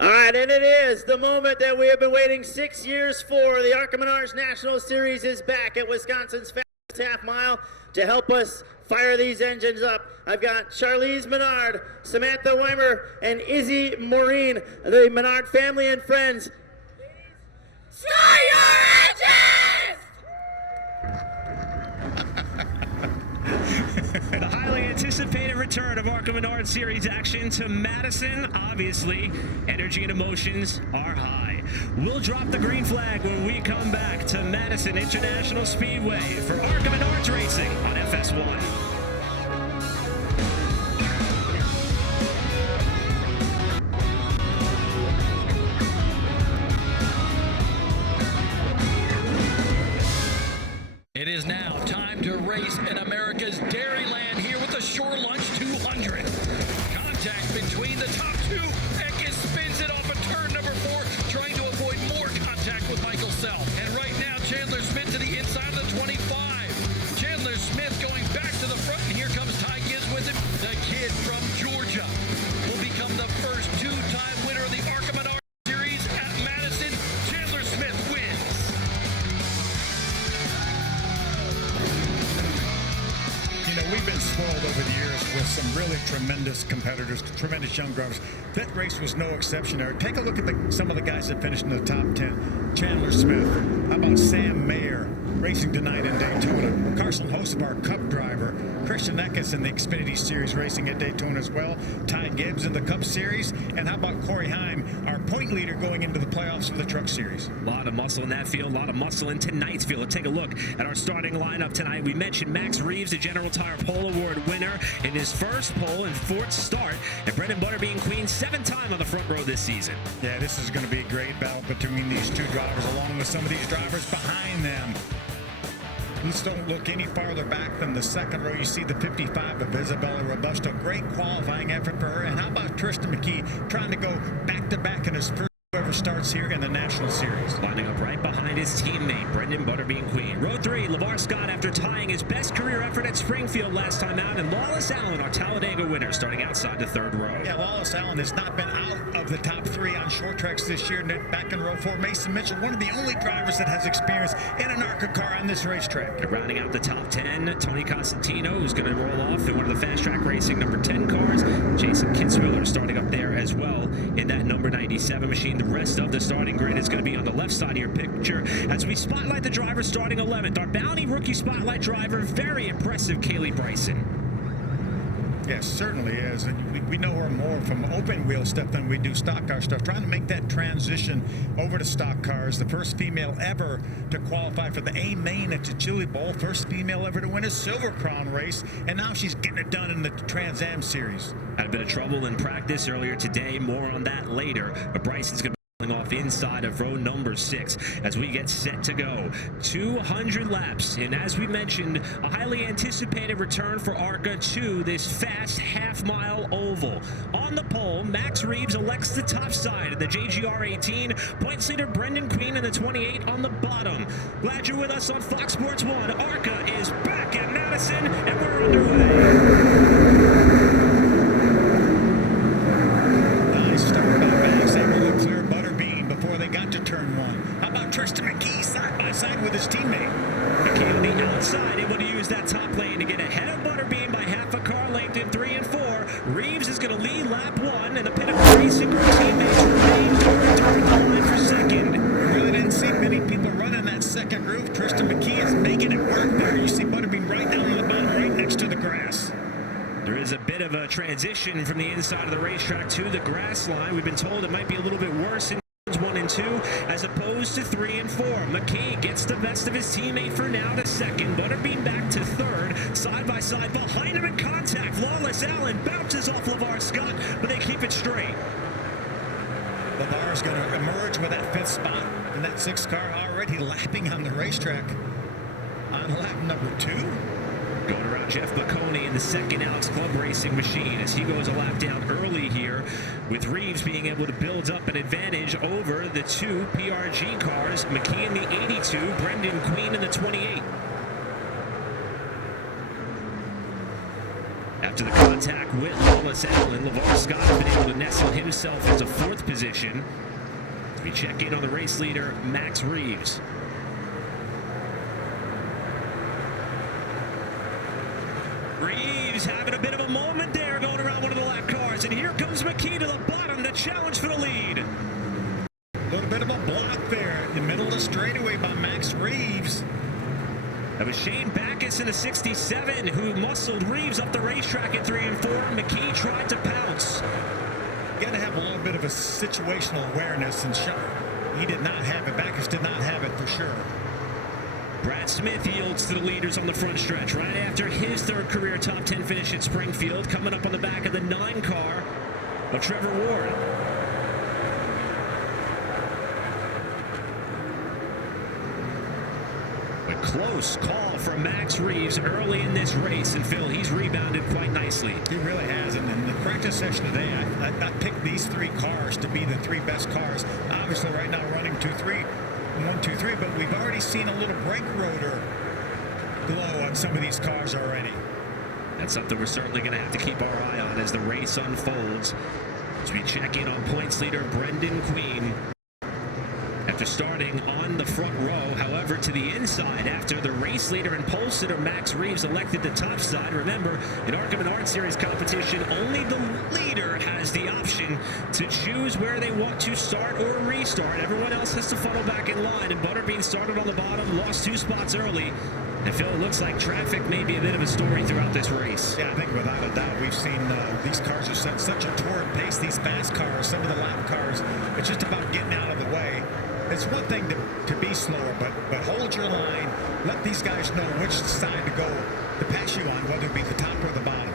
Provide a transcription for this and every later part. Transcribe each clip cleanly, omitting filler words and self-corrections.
All right, and it is the moment that we have been waiting 6 years for. The ARCA Menards National Series is back at Wisconsin's fastest half mile to help us fire these engines up. I've got Charlize Menard, Samantha Weimer, and Izzy Maureen, the Menard family and friends. Start your engines! The highly anticipated return of ARCA Menards Series action to Madison. Obviously, energy and emotions are high. We'll drop the green flag when we come back to Madison International Speedway for ARCA Menards Racing on FS1. It is now time to race in America's Dairyland here with the Shore Lunch 200. Contact between the top two. Eckes spins it off of turn number 4, trying to avoid more contact with Michael Self. And right now, Chandler Smith to the inside of the 25. Chandler Smith going back to the front, and here comes Ty Gibbs with it. The kid from Georgia will become the first two-time winner of the ARCA Menards Series at Madison. Chandler Smith wins. You know, we've been spoiled over the years with some really tremendous competitors, tremendous young drivers. That race was no exception there. Take a look at some of the guys that finished in the top 10. Chandler Smith. How about Sam Mayer racing tonight in Daytona? Carson Hocevar, Cup driver. Christian Eckes in the Xfinity Series racing at Daytona as well. Ty Gibbs in the Cup Series. And how about Corey Heim, our point leader going into the playoffs for the Truck Series? A lot of muscle in that field, a lot of muscle in tonight's field. Let's take a look at our starting lineup tonight. We mentioned Max Reeves, the General Tire Pole Award winner in his first pole and fourth start. And Brendan Butterbean Queen, 7th time on the front row this season. Yeah, this is going to be a great battle between these two drivers, along with some of these drivers behind them. Let's don't look any farther back than the second row. You see the 55 of Isabella Robusto. Great qualifying effort for her. And how about Tristan McKee trying to go back-to-back in his first whoever starts here in the National Series. Lining up right behind his teammate, Brendan Butterbean Queen. Row 3, LeVar Scott after tying his best career effort at Springfield last time out. And Lawless Allen, our Talladega winner, starting outside the third row. Yeah, Lawless Allen has not been out of the top 3 on short tracks this year. Back in row 4, Mason Mitchell, one of the only drivers that has experience in an ARCA car on this racetrack. And rounding out the top 10, Tony Costantino, who's going to roll off in one of the Fast Track Racing number 10 cars. Jason Kitzmiller starting up there as well in that number 97 machine. The rest of the starting grid is going to be on the left side of your picture as we spotlight the driver starting 11th. Our Bounty rookie spotlight driver, very impressive, Kaylee Bryson. Yes, certainly is. And we know her more from open wheel stuff than we do stock car stuff. Trying to make that transition over to stock cars. The first female ever to qualify for the A-Main at the Chili Bowl. First female ever to win a Silver Crown race. And now she's getting it done in the Trans Am Series. Had a bit of trouble in practice earlier today. More on that later. But Bryson's going to off inside of row number 6 as we get set to go. 200 laps, and as we mentioned, a highly anticipated return for ARCA to this fast half-mile oval. On the pole, Max Reeves elects the top side of the JGR 18. Points leader Brendan Queen in the 28 on the bottom. Glad you're with us on Fox Sports 1. ARCA is back at Madison, and we're underway. Nice start by Max, able to clear Butterbean before they got to turn 1. How about Tristan McKee side by side with his teammate? McKee on the outside, able to use that top lane to get ahead of Butterbean by half a car length in 3 and 4. Reeves is going to lead lap 1, and the Pinnacle Racing Group teammates remain over the line for second. Really didn't see many people running that second roof. Tristan McKee is making it work there. You see Butterbean right down on the bottom, right next to the grass. There is a bit of a transition from the inside of the racetrack to the grass line. We've been told it might be a little bit worse in 1 and 2 as opposed to 3 and 4. McKee gets the best of his teammate for now to second. Butterbean back to third. Side by side behind him in contact. Lawless Allen bounces off LeVar Scott, but they keep it straight. LeVar's going to emerge with that 5th spot. And that 6th car already lapping on the racetrack on lap number 2. Going around Jeff Baconi in the second Alex Club Racing machine as he goes a lap down early here, with Reeves being able to build up an advantage over the 2 PRG cars. McKee in the 82, Brendan Queen in the 28. After the contact with Wallace Allen, LeVar Scott has been able to nestle himself into 4th position. We check in on the race leader, Max Reeves. Reeves having a bit of a moment there going around one of the lap cars. And here comes McKee to the bottom to challenge for the lead. A little bit of a block there in the middle of the straightaway by Max Reeves. That was Shane Backus in the 67 who muscled Reeves up the racetrack in 3 and 4. McKee tried to pounce. You got to have a little bit of a situational awareness, and he did not have it. Backus did not have it for sure. Brad Smith yields to the leaders on the front stretch right after his 3rd career top 10 finish at Springfield, coming up on the back of the 9 car of Trevor Ward. A close call from Max Reeves early in this race, and Phil, he's rebounded quite nicely. He really has, and in the practice session today, I picked these 3 cars to be the 3 best cars. Obviously, right now running 2-3, 1-2-3, but we've already seen a little brake rotor glow on some of these cars already. That's something we're certainly going to have to keep our eye on as the race unfolds. As we check in on points leader Brendan Queen. After starting on the front row, however, to the inside after the race leader and pole sitter Max Reeves elected the top side. Remember, in ARCA Menards Series competition, only the leader has the option to choose where they want to start or restart. Everyone else has to funnel back in line, and Butterbean started on the bottom, lost 2 spots early. And Phil, it looks like traffic may be a bit of a story throughout this race. Yeah, I think without a doubt we've seen these cars are set such a torrid pace. These fast cars, some of the lap cars, it's just about getting out of the way. It's one thing to be slower, but hold your line. Let these guys know which side to go to pass you on, whether it be the top or the bottom.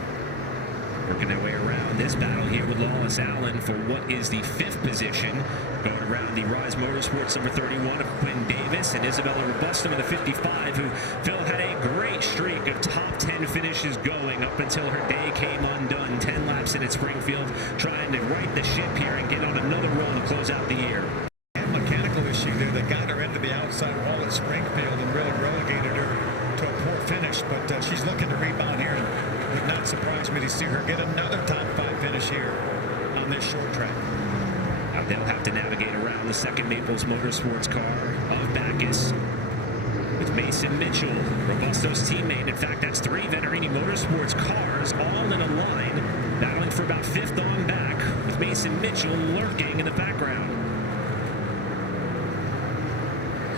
Working their way around this battle here with Wallace Allen for what is the 5th position. Going around the Rise Motorsports number 31 of Quinn Davis and Isabella Robusto in the 55, who Phil had a great streak of top 10 finishes going up until her day came undone. 10 laps in at Springfield, trying to right the ship here and get on another run to close out the year. Mechanical issue there that got her into the outside wall at Springfield and really relegated her to a poor finish, but she's looking to rebound here, and it would not surprise me to see her get another top 5 finish here on this short track. Now they'll have to navigate around the 2nd Maples Motorsports car of Backus with Mason Mitchell, Robusto's teammate. In fact, that's 3 Venturini Motorsports cars all in a line, battling for about 5th on back, with Mason Mitchell lurking in the background.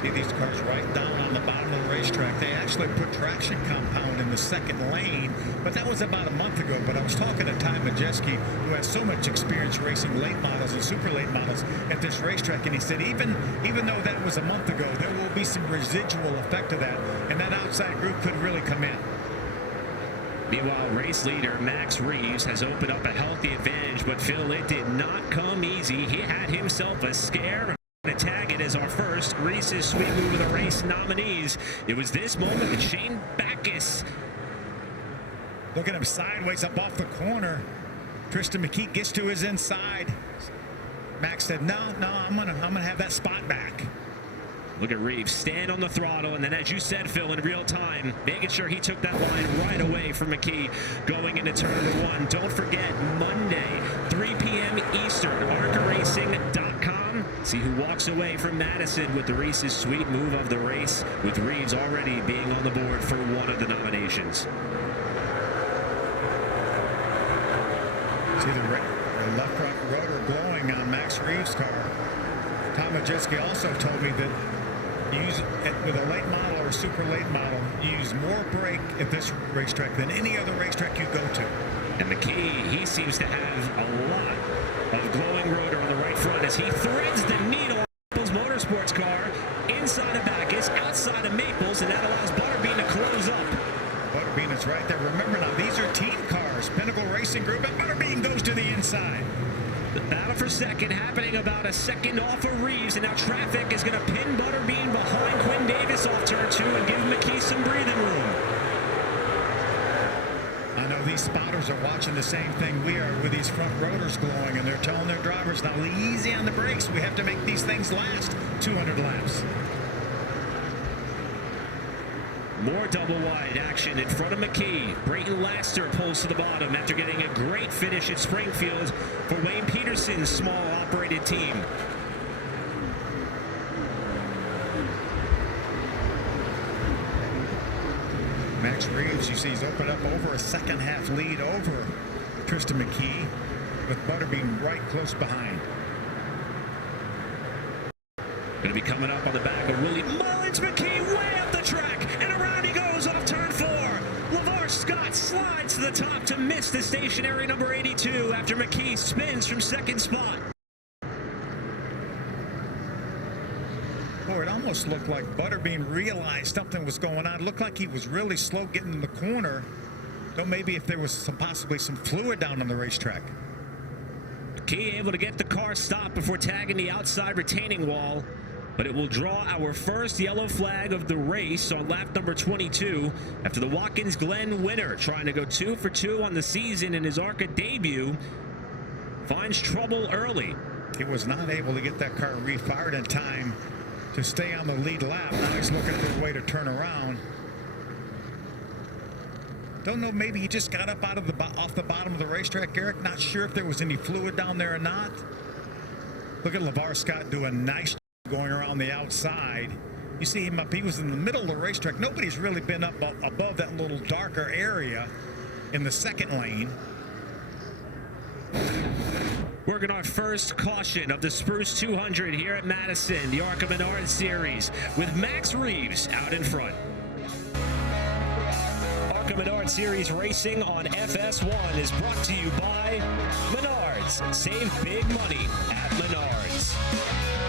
See these cars right down on the bottom of the racetrack. They actually put traction compound in the 2nd lane, but that was about a month ago. But I was talking to Ty Majeski, who has so much experience racing late models and super late models at this racetrack, and he said even though that was a month ago, there will be some residual effect of that, and that outside group could really come in. Meanwhile, race leader Max Reeves has opened up a healthy advantage, but Phil, it did not come easy. He had himself a scare. To tag it as our first Reese's Sweet Move of the Race nominees. It was this moment that Shane Backus. Look at him sideways up off the corner. Tristan McKee gets to his inside. Max said, no, I'm gonna have that spot back. Look at Reeves stand on the throttle, and then, as you said, Phil, in real time, making sure he took that line right away from McKee going into turn number 1. Don't forget, Monday, 3 p.m. Eastern, ARCARacing.com. See who walks away from Madison with the Reese's Sweet Move of the Race, with Reeves already being on the board for one of the nominations. See the left rotor glowing on Max Reeves' car. Tom Majeski also told me that you use with a late model or a super late model, you use more brake at this racetrack than any other racetrack you go to. And McKee, he seems to have a lot of glowing rotor on the right front as he threads the needle on Maples Motorsports car inside of Backus, outside of Maples, and that allows Butterbean to close up. Butterbean is right there. Remember now, these are team cars. Pinnacle Racing Group, and Butterbean goes to the inside. The battle for second happening about a second off of Reeves, and now traffic is going to pin Butterbean behind Quinn Davis off turn 2 and give McKee some breathing room. I know these spotters are watching the same thing we are with these front rotors glowing, and they're telling their drivers, now easy on the brakes. We have to make these things last 200 laps. More double wide action in front of McKee. Brayton Laster pulls to the bottom after getting a great finish at Springfield for Wayne Peterson's small operated team. Max Reeves, you see, he's opened up over a second half lead over Tristan McKee, with Butterbean right close behind. Going to be coming up on the back of Willie Mullins. McKee way up the track, and around he goes off turn 4. LeVar Scott slides to the top to miss the stationary number 82 after McKee spins from second spot. Boy, it almost looked like Butterbean realized something was going on. It looked like he was really slow getting in the corner. So maybe if there was possibly some fluid down on the racetrack. McKee able to get the car stopped before tagging the outside retaining wall, but it will draw our first yellow flag of the race on lap number 22 after the Watkins Glen winner, trying to go 2 for 2 on the season in his ARCA debut, finds trouble early. He was not able to get that car refired in time to stay on the lead lap. Now he's looking for a way to turn around. Don't know, maybe he just got up out of off the bottom of the racetrack, Eric. Not sure if there was any fluid down there or not. Look at LeVar Scott do a nice job going around the outside. You see him up, he was in the middle of the racetrack. Nobody's really been up above that little darker area in the second lane. Working our first caution of the Spruce 200 here at Madison, the ARCA Menards Series, with Max Reeves out in front. ARCA Menards Series racing on FS1 is brought to you by Menards. Save big money at Menards.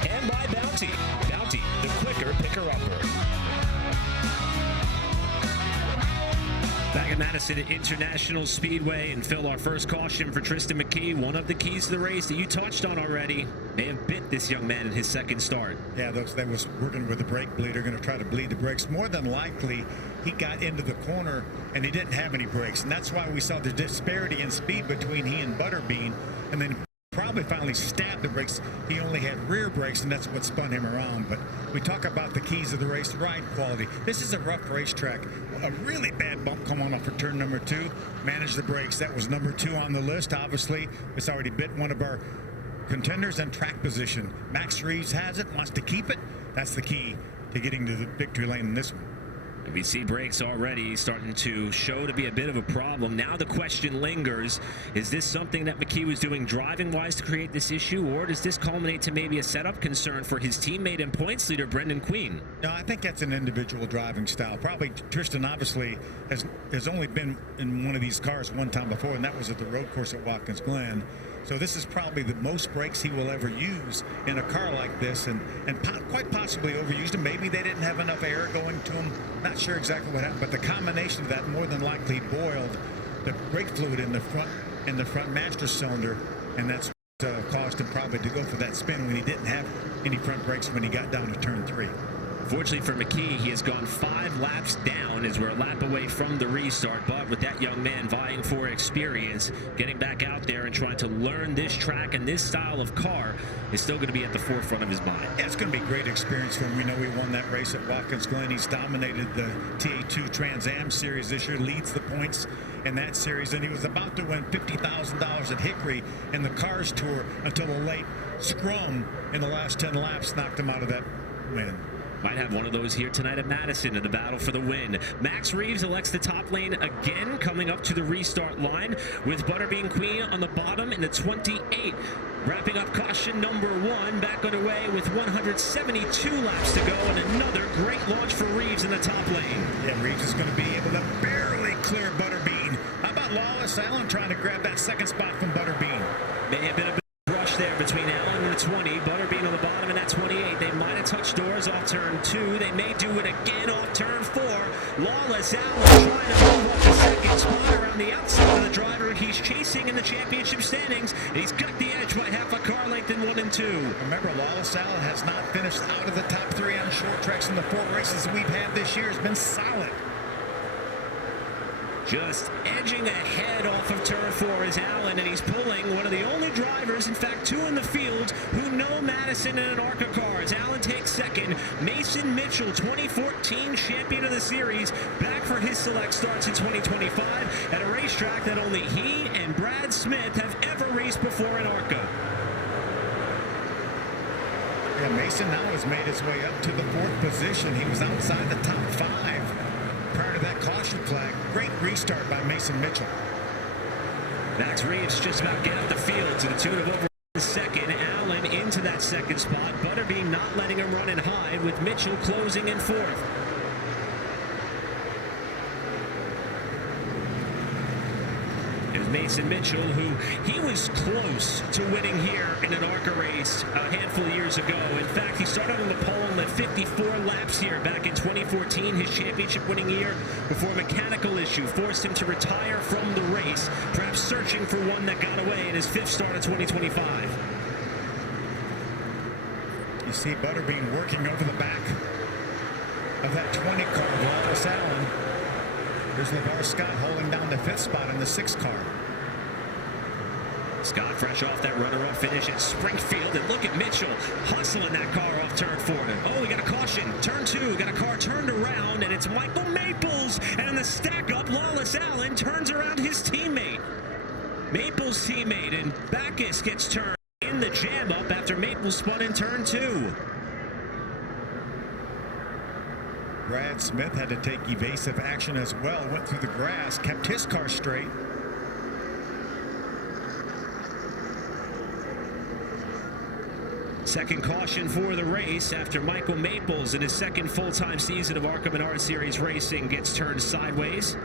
And by Bounty. Bounty, the quicker picker-upper. Back at Madison International Speedway, and Phil, our first caution for Tristan McKee, one of the keys to the race that you touched on already, may have bit this young man in his second start. Yeah, that was working with the brake bleeder, going to try to bleed the brakes. More than likely, he got into the corner and he didn't have any brakes, and that's why we saw the disparity in speed between he and Butterbean, and then probably finally stabbed the brakes. He only had rear brakes, and that's what spun him around. But we talk about the keys of the race, ride quality. This is a rough racetrack. A really bad bump come on off for turn number 2. Manage the brakes. That was number 2 on the list. Obviously, it's already bit one of our contenders in track position. Max Reeves has it, wants to keep it. That's the key to getting to the victory lane in this one. We see brakes already starting to show to be a bit of a problem. Now the question lingers, is this something that McKee was doing driving-wise to create this issue, or does this culminate to maybe a setup concern for his teammate and points leader, Brendan Queen? No, I think that's an individual driving style. Probably Tristan obviously has only been in one of these cars one time before, and that was at the road course at Watkins Glen. So this is probably the most brakes he will ever use in a car like this, and quite possibly overused them. Maybe they didn't have enough air going to them. Not sure exactly what happened, but the combination of that more than likely boiled the brake fluid in the front master cylinder, and that's what caused him probably to go for that spin when he didn't have any front brakes when he got down to turn 3. Fortunately for McKee, he has gone 5 laps down as we're a lap away from the restart. But with that young man vying for experience, getting back out there and trying to learn this track and this style of car is still going to be at the forefront of his mind. Yeah, it's going to be a great experience for him. We know he won that race at Watkins Glen. He's dominated the TA2 Trans Am Series this year, leads the points in that series, and he was about to win $50,000 at Hickory in the Cars Tour until the late scrum in the last 10 laps knocked him out of that win. Might have one of those here tonight at Madison in the battle for the win. Max Reeves elects the top lane again, coming up to the restart line with Butterbean Queen on the bottom in the 28. Wrapping up caution number 1, back underway with 172 laps to go, and another great launch for Reeves in the top lane. Yeah, Reeves is going to be able to barely clear Butterbean. How about Lawless Allen trying to grab that second spot from Butterbean? May have been a bit of a rush there between Allen and the 20, Butterbean on the bottom in that 28. They might have touched doors off turn 2. They may do it again off turn 4. Lawless Allen trying to move up the second spot around the outside of the driver he's chasing in the championship standings. He's got the edge by half a car length in 1 and 2. Remember, Lawless Allen has not finished out of the top 3 on short tracks in the 4 races we've had this year. Has been solid. Just edging ahead off of turn 4 is Allen, and he's pulling one of the only drivers, in fact 2 in the field, who know Madison in an ARCA car. As Allen takes second, Mason Mitchell, 2014 champion of the series, back for his select starts in 2025 at a racetrack that only he and Brad Smith have ever raced before in ARCA. Yeah, Mason now has made his way up to the 4th position. He was outside the top 5 prior to that caution flag. Great restart by Mason Mitchell. Max Reeves just about get up the field to the tune of over second. Allen into that second spot. Butterbean not letting him run in high, with Mitchell closing in 4th. It was Mason Mitchell, who he was close to winning here in an ARCA race a handful of years ago. In fact, he started on the pole and led 54 laps here back in 2014, his championship winning year, before a mechanical issue forced him to retire from the race, perhaps searching for one that got away in his 5th start of 2025. You see Butterbean working over the back of that 20 car, Wallace Allen. There's LeVar Scott holding down the 5th spot in the 6th car. Scott fresh off that runner-up finish at Springfield, and look at Mitchell hustling that car off turn 4. Oh, we got a caution. Turn 2, got a car turned around, and it's Michael Maples. And in the stack-up, Lawless Allen turns around his teammate. Maples' teammate, and Backus gets turned in the jam-up after Maples spun in turn 2. Brad Smith had to take evasive action as well. Went through the grass, kept his car straight. Second caution for the race after Michael Maples, in his 2nd full-time season of ARCA Menards Series racing, gets turned sideways.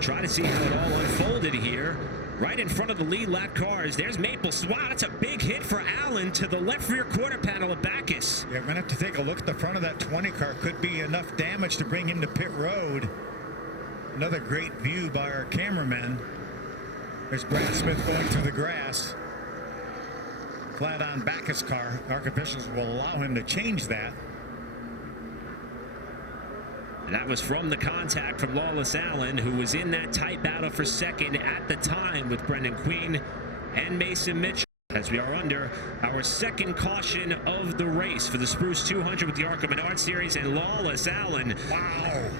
Try to see how it all unfolded here. Right in front of the lead lap cars. There's Maples. Wow, that's a big hit for Allen to the left rear quarter panel of Backus. Yeah, we're going to have to take a look at the front of that 20 car. Could be enough damage to bring him to pit road. Another great view by our cameraman. There's Brad Smith going through the grass. Flat on Backus' car. ARCA officials will allow him to change that. And that was from the contact from Lawless Allen, who was in that tight battle for second at the time with Brendan Queen and Mason Mitchell. As we are under our 2nd caution of the race for the Spruce 200 with the ARCA Menards Series, and Lawless Allen. Wow.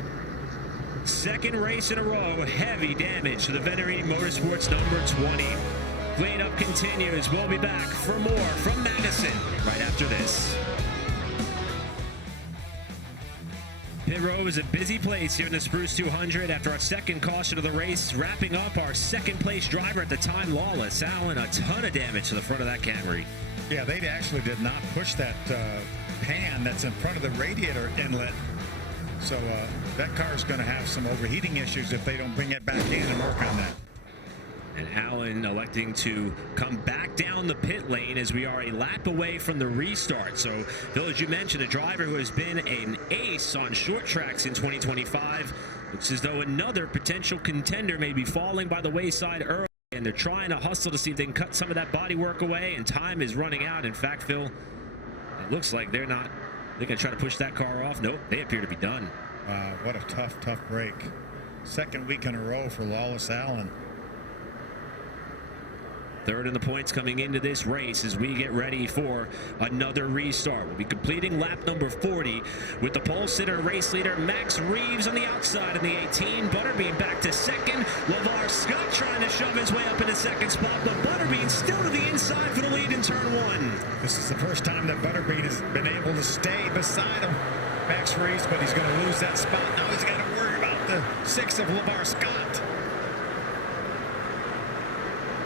2nd race in a row. Heavy damage to the Venturini Motorsports number 20. Cleanup continues. We'll be back for more from Madison right after this. Pit Road is a busy place here in the Spruce 200 after our 2nd caution of the race, wrapping up our 2nd place driver at the time, Lawless Allen. A ton of damage to the front of that Camry. Yeah, they actually did not push that pan that's in front of the radiator inlet. So that car is going to have some overheating issues if they don't bring it back in and work on that. And Allen electing to come back down the pit lane as we are a lap away from the restart. So, Phil, as you mentioned, a driver who has been an ace on short tracks in 2025. Looks as though another potential contender may be falling by the wayside early, and they're trying to hustle to see if they can cut some of that body work away, and time is running out. In fact, Phil, it looks like they're going to try to push that car off. Nope, they appear to be done. What a tough break. 2nd week in a row for Lawless Allen. 3rd in the points coming into this race as we get ready for another restart. We'll be completing lap number 40 with the pole sitter race leader Max Reeves on the outside in the 18. Butterbean back to 2nd. LeVar Scott trying to shove his way up in the 2nd spot, but Butterbean still to the inside for the lead in turn 1. This is the first time that Butterbean has been able to stay beside him, Max Reeves, but he's going to lose that spot. Now he's got to worry about the 6 of LeVar Scott.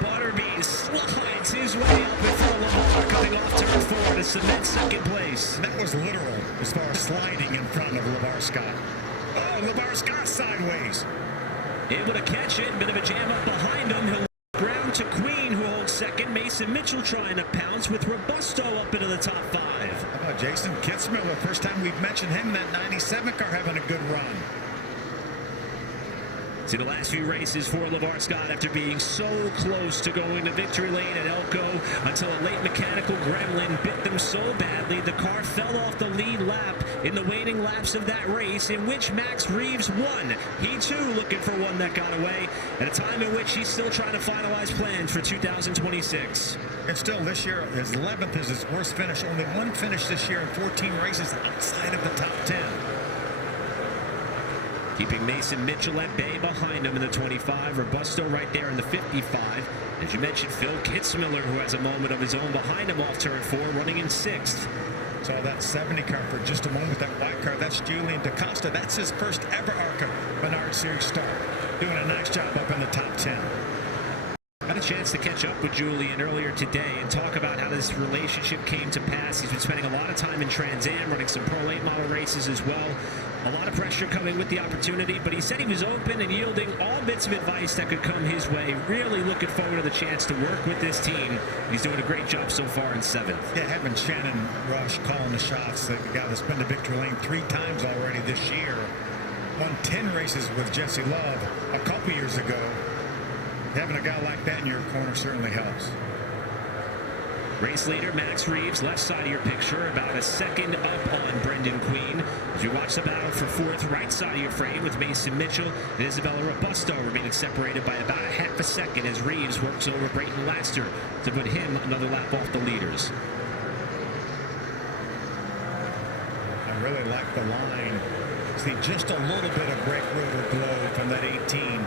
Butterbean slides his way up before LeVar, coming off turn 4 to cement 2nd place. And that was literal as far as sliding in front of LeVar Scott. Oh, LeVar Scott sideways. Able to catch it, bit of a jam up behind him. He'll ground to Queen, who holds 2nd. Mason Mitchell trying to pounce with Robusto up into the top 5. How about Jason Kitzmiller? First time we've mentioned him in that 97 car having a good run. See the last few races for LeVar Scott after being so close to going to victory lane at Elko until a late mechanical gremlin bit them so badly the car fell off the lead lap in the waning laps of that race in which Max Reeves won. He too looking for one that got away at a time in which he's still trying to finalize plans for 2026. And still this year, his 11th is his worst finish. Only one finish this year in 14 races outside of the top 10. Keeping Mason Mitchell at bay behind him in the 25. Robusto right there in the 55. As you mentioned, Phil Kitzmiller, who has a moment of his own behind him off turn 4, running in 6th. Saw that 70 car for just a moment, that white car. That's Julian DaCosta. That's his first ever ARCA Menards Series start. Doing a nice job up in the top 10. Had a chance to catch up with Julian earlier today and talk about how this relationship came to pass. He's been spending a lot of time in Trans Am, running some Pro Late model races as well. A lot of pressure coming with the opportunity, but he said he was open and yielding all bits of advice that could come his way. Really looking forward to the chance to work with this team. He's doing a great job so far in 7th. Yeah, having Shannon Rush calling the shots, the guy that's been to victory lane 3 times already this year. Won 10 races with Jesse Love a couple years ago. Having a guy like that in your corner certainly helps. Race leader Max Reeves, left side of your picture, about a second up on Brendan Queen. As you watch the battle for 4th, right side of your frame with Mason Mitchell and Isabella Robusto remaining separated by about a half a second as Reeves works over Brayton Laster to put him another lap off the leaders. I really like the line. See just a little bit of brake rotor glow from that 18.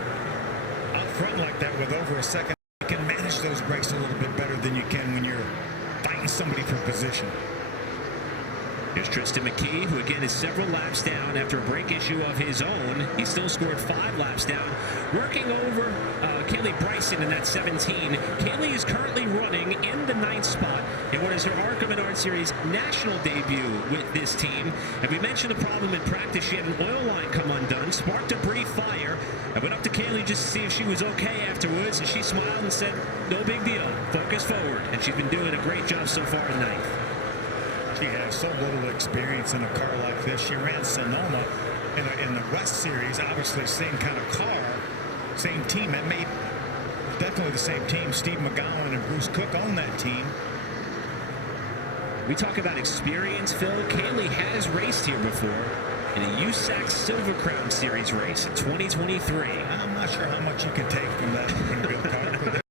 Out front like that with over a second, you can manage those brakes a little bit better than you can when you're fighting somebody for position. Here's Tristan McKee, who again is several laps down after a brake issue of his own. He still scored 5 laps down, working over Kaylee Bryson in that 17. Kaylee is currently running in the 9th spot in what is her ARCA Menards Series national debut with this team. And we mentioned the problem in practice. She had an oil line come undone, sparked a brief fire. I went up to Kaylee just to see if she was okay afterwards, and she smiled and said, no big deal, focus forward. And she's been doing a great job so far in 9th. She has so little experience in a car like this. She ran Sonoma in the West Series, obviously same kind of car, same team. That made definitely the same team. Steve McGowan and Bruce Cook own that team. We talk about experience, Phil. Kaylee has raced here before in a USAC Silver Crown Series race in 2023. I'm not sure how much you can take from that open wheel car, but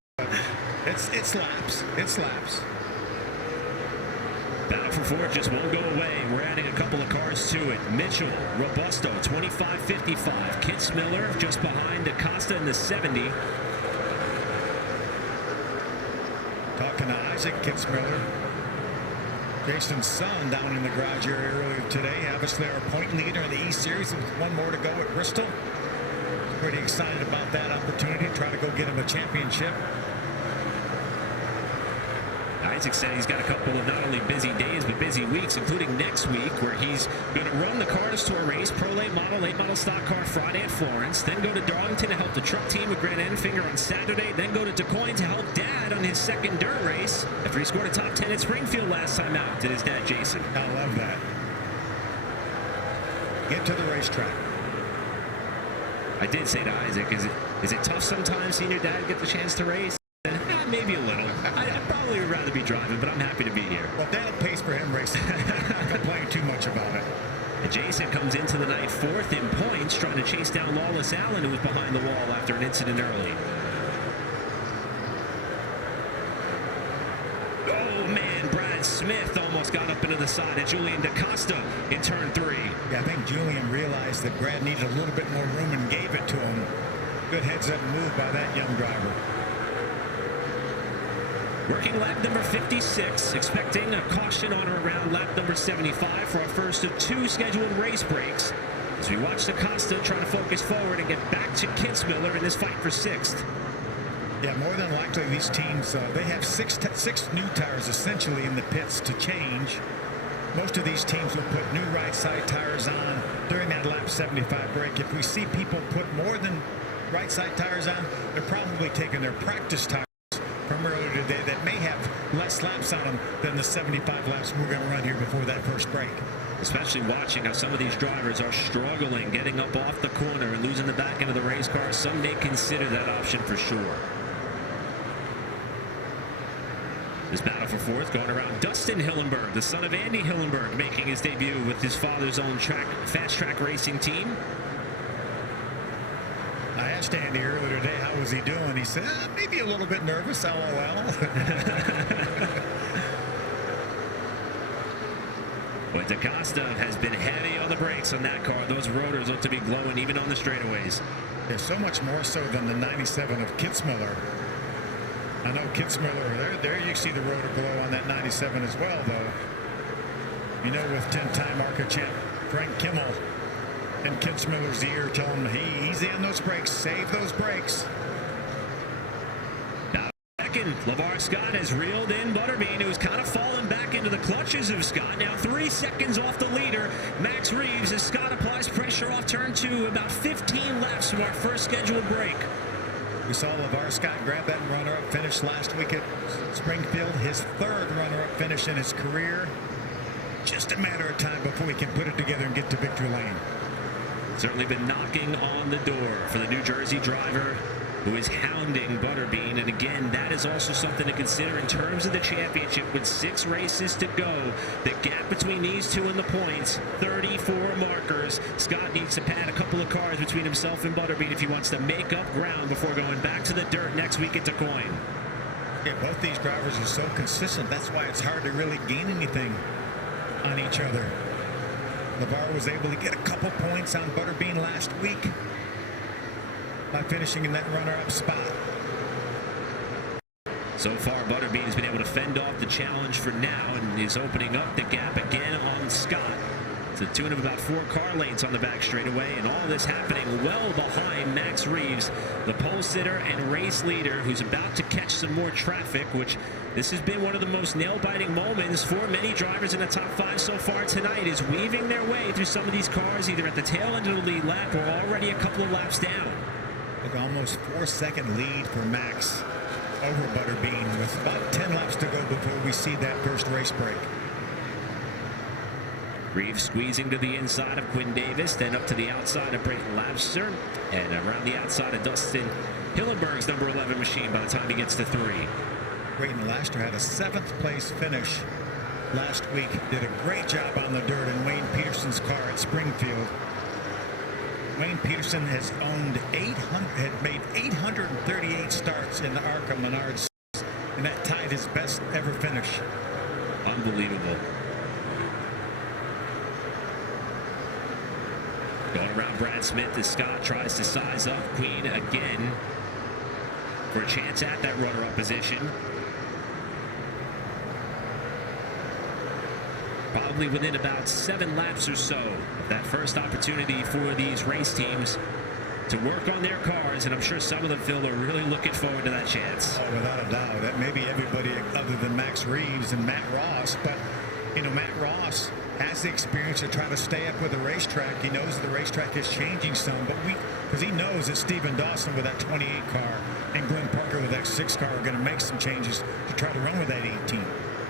it's laps. It's laps. Battle for 4 just won't go away. We're adding a couple of cars to it. Mitchell, Robusto, 25-55. Kitzmiller just behind DaCosta in the 70. Talking to Isaac Kitzmiller. Jason's son down in the garage area earlier today. Obviously our point leader in the East Series with 1 more to go at Bristol. Pretty excited about that opportunity. Try to go get him a championship. Isaac said he's got a couple of not only busy days but busy weeks, including next week, where he's going to run the Cars Tour race, Pro Late Model Stock Car Friday at Florence, then go to Darlington to help the truck team with Grant Enfinger on Saturday, then go to DuQuoin to help Dad on his 2nd dirt race after he scored a top 10 at Springfield last time out, did his dad Jason. I love that. Get to the racetrack. I did say to Isaac, is it tough sometimes seeing your dad get the chance to race? Maybe a little. I'd probably rather be driving, but I'm happy to be here. Well, Dad pays for him racing. I'm not complaining too much about it. And Jason comes into the night 4th in points, trying to chase down Lawless Allen, who was behind the wall after an incident early. Oh, man, Brad Smith almost got up into the side of Julian DaCosta in turn 3. Yeah, I think Julian realized that Brad needed a little bit more room and gave it to him. Good heads-up move by that young driver. Working lap number 56, expecting a caution on or around lap number 75 for our first of 2 scheduled race breaks. As we watch DaCosta trying to focus forward and get back to Kitzmiller in this fight for 6th. Yeah, more than likely these teams, they have six new tires essentially in the pits to change. Most of these teams will put new right side tires on during that lap 75 break. If we see people put more than right side tires on, they're probably taking their practice tires from earlier today that may have less laps on them than the 75 laps we're going to run here before that first break. especially watching how some of these drivers are struggling getting up off the corner and losing the back end of the race car. Some may consider that option for sure. This battle for fourth going around Dustin Hillenberg, the son of Andy Hillenberg, making his debut with his father's own fast track racing team. I asked Andy earlier today how was he doing. He said, maybe a little bit nervous, LOL. But DaCosta has been heavy on the brakes on that car. Those rotors look to be glowing even on the straightaways. There's so much more so than the 97 of Kitzmiller. I know Kitzmiller, there you see the rotor glow on that 97 as well, though. You know, with 10-time ARCA champ Frank Kimmel in Kitzmiller's ear telling him, easy on those brakes, save those brakes. Now, second, LeVar Scott has reeled in Butterbean, who's kind of fallen back into the clutches of Scott. Now 3 seconds off the leader, Max Reeves, as Scott applies pressure off turn 2, about 15 laps from our first scheduled break. We saw LeVar Scott grab that runner-up finish last week at Springfield, his third runner-up finish in his career. Just a matter of time before we can put it together and get to victory lane. Certainly been knocking on the door for the New Jersey driver who is hounding Butterbean. And again, that is also something to consider in terms of the championship. With 6 races to go, the gap between these two in the points, 34 markers. Scott needs to pad a couple of cars between himself and Butterbean if he wants to make up ground before going back to the dirt next week at DeCoin. Yeah, both these drivers are so consistent. That's why it's hard to really gain anything on each other. LeVar was able to get a couple points on Butterbean last week by finishing in that runner-up spot. So far, Butterbean has been able to fend off the challenge for now and is opening up the gap again on Scott. To the tune of about 4 car lengths on the back straightaway, and all this happening well behind Max Reeves, the pole sitter and race leader, who's about to catch some more traffic, which this has been one of the most nail-biting moments for many drivers in the top 5 so far tonight, is weaving their way through some of these cars either at the tail end of the lead lap or already a couple of laps down. Look, almost 4-second lead for Max over Butterbean with about 10 laps to go before we see that first race break. Reeves squeezing to the inside of Quinn Davis, then up to the outside of Brayton Labster, and around the outside of Dustin Hillenberg's number 11 machine by the time he gets to 3. Brayton Labster had a 7th place finish last week. Did a great job on the dirt in Wayne Peterson's car at Springfield. Wayne Peterson has made 838 starts in the ARCA Menards Series, and that tied his best ever finish. Unbelievable. Going around Brad Smith as Scott tries to size up Queen again for a chance at that runner-up position. Probably within about 7 laps or so of that first opportunity for these race teams to work on their cars, and I'm sure some of them, Phil, are really looking forward to that chance. Oh, without a doubt. That may be everybody other than Max Reeves and Matt Ross, but you know, Matt Ross has the experience to try to stay up with the racetrack. He knows the racetrack is changing some, but because he knows that Steven Dawson with that 28 car and Glenn Parker with that 6 car are going to make some changes to try to run with that 18.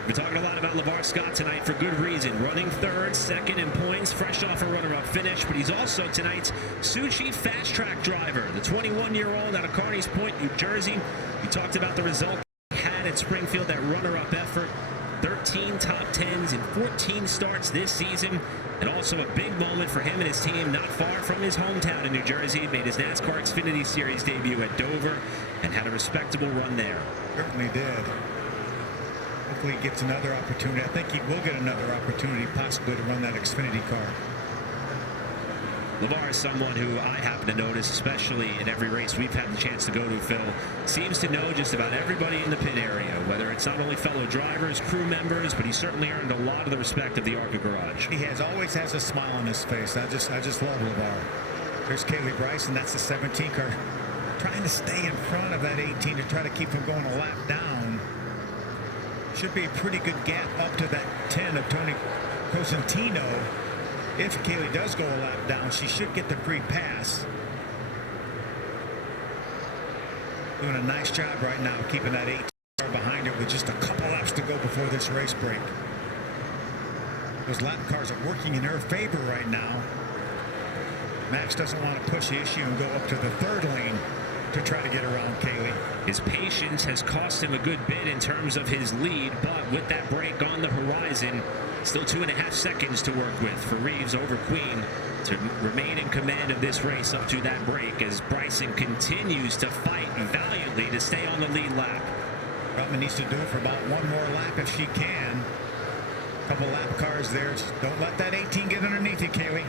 We're talking a lot about LeVar Scott tonight for good reason. Running 3rd, 2nd in points, fresh off a runner-up finish, but he's also tonight's Suchi fast track driver, the 21-year-old out of Carneys Point, New Jersey. We talked about the result he had at Springfield, that runner-up effort. 13 top 10s in 14 starts this season, and also a big moment for him and his team not far from his hometown in New Jersey. Made his NASCAR Xfinity Series debut at Dover and had a respectable run there. Certainly did. Hopefully he gets another opportunity. I think he will get another opportunity possibly to run that Xfinity car. LeVar is someone who I happen to notice, especially in every race we've had the chance to go to, Phil, seems to know just about everybody in the pit area, whether it's not only fellow drivers, crew members, but he's certainly earned a lot of the respect of the ARCA garage. He always has a smile on his face. I just love LeVar. There's Kaylee Bryson, that's the 17 car, trying to stay in front of that 18 to try to keep him going a lap down. Should be a pretty good gap up to that 10 of Tony Cosentino. If Kaylee does go a lap down, she should get the free pass. Doing a nice job right now, keeping that 18 car behind her with just a couple laps to go before this race break. Those lap cars are working in her favor right now. Max doesn't want to push the issue and go up to the third lane to try to get around Kaylee. His patience has cost him a good bit in terms of his lead, but with that break on the horizon, still 2.5 seconds to work with for Reeves over Queen to remain in command of this race up to that break as Bryson continues to fight valiantly to stay on the lead lap. Rutman needs to do it for about one more lap if she can. Couple lap cars there. Just don't let that 18 get underneath you, Kaylee.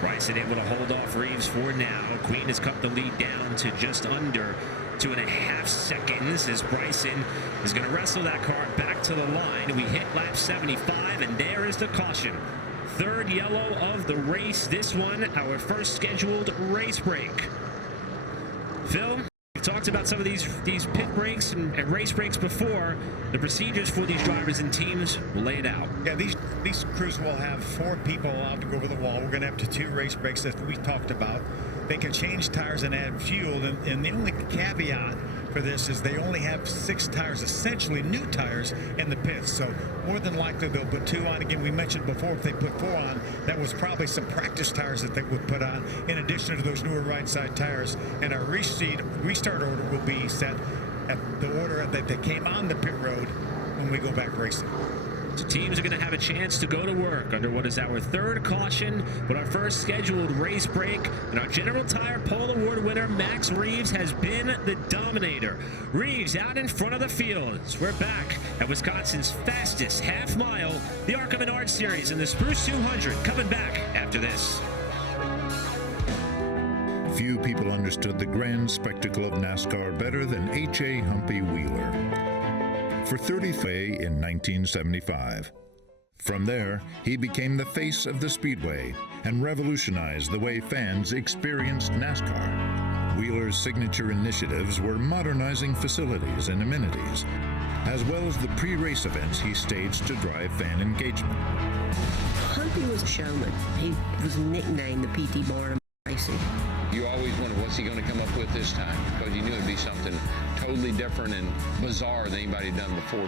Bryson able to hold off Reeves for now. Queen has cut the lead down to just under 2.5 seconds as Bryson is going to wrestle that car back to the line. We hit lap 75, and there is the caution. Third yellow of the race. This one, our first scheduled race break. Phil, we've talked about some of these pit breaks and race breaks before. The procedures for these drivers and teams will lay it out. Yeah, these crews will have 4 people allowed to go over the wall. We're going to have 2 race breaks that we talked about. They can change tires and add fuel, and the only caveat for this is they only have 6 tires, essentially new tires, in the pits. So more than likely they'll put 2 on. Again, we mentioned before if they put 4 on, that was probably some practice tires that they would put on in addition to those newer right side tires. And our restart order will be set at the order that they came on the pit road when we go back racing. So teams are going to have a chance to go to work under what is our third caution, but our first scheduled race break. And our General Tire Pole Award winner, Max Reeves, has been the dominator. Reeves out in front of the field. So we're back at Wisconsin's fastest half mile, the ARCA Menards Series and the Spruce 200, coming back after this. Few people understood the grand spectacle of NASCAR better than H.A. Humpy Wheeler. For 30th in 1975. From there, he became the face of the Speedway and revolutionized the way fans experienced NASCAR. Wheeler's signature initiatives were modernizing facilities and amenities, as well as the pre-race events he staged to drive fan engagement. Humpy was a showman. He was nicknamed the P.T. Barnum Racing. You always wondered what's he going to come up with this time, because you knew it'd be something totally different and bizarre than anybody had done before.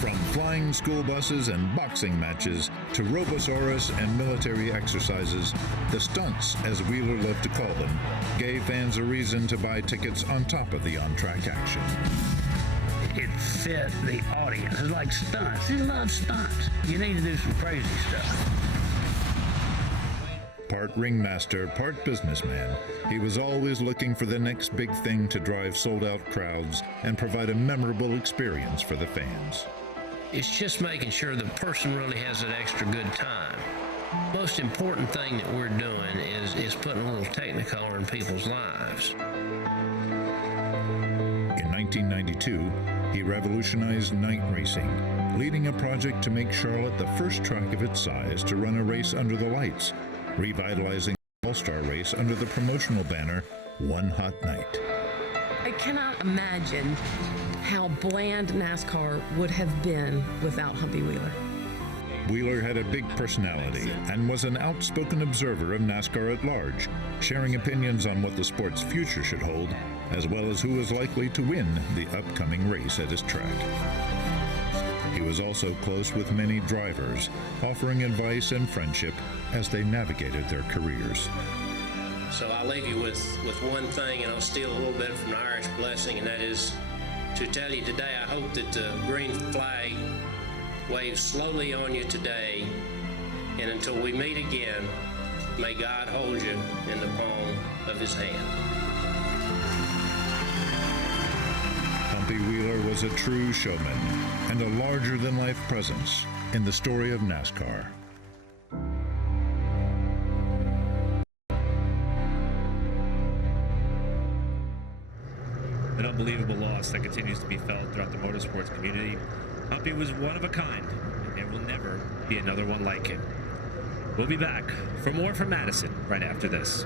From flying school buses and boxing matches to Robosaurus and military exercises, the stunts, as Wheeler loved to call them, gave fans a reason to buy tickets on top of the on-track action. It fit the audience. It's like stunts. They love stunts. You need to do some crazy stuff. Part ringmaster, part businessman, he was always looking for the next big thing to drive sold-out crowds and provide a memorable experience for the fans. It's just making sure the person really has an extra good time. Most important thing that we're doing is putting a little technicolor in people's lives. In 1992, he revolutionized night racing, leading a project to make Charlotte the first track of its size to run a race under the lights, revitalizing the All-Star race under the promotional banner, One Hot Night. I cannot imagine how bland NASCAR would have been without Humpy Wheeler. Wheeler had a big personality and was an outspoken observer of NASCAR at large, sharing opinions on what the sport's future should hold, as well as who was likely to win the upcoming race at his track. He was also close with many drivers, offering advice and friendship as they navigated their careers. So I'll leave you with one thing, and I'll steal a little bit from the Irish blessing, and that is to tell you today, I hope that the green flag waves slowly on you today, and until we meet again, may God hold you in the palm of his hand. Humpy Wheeler was a true showman and a larger-than-life presence in the story of NASCAR. An unbelievable loss that continues to be felt throughout the motorsports community. Humpy was one of a kind, and there will never be another one like him. We'll be back for more from Madison right after this.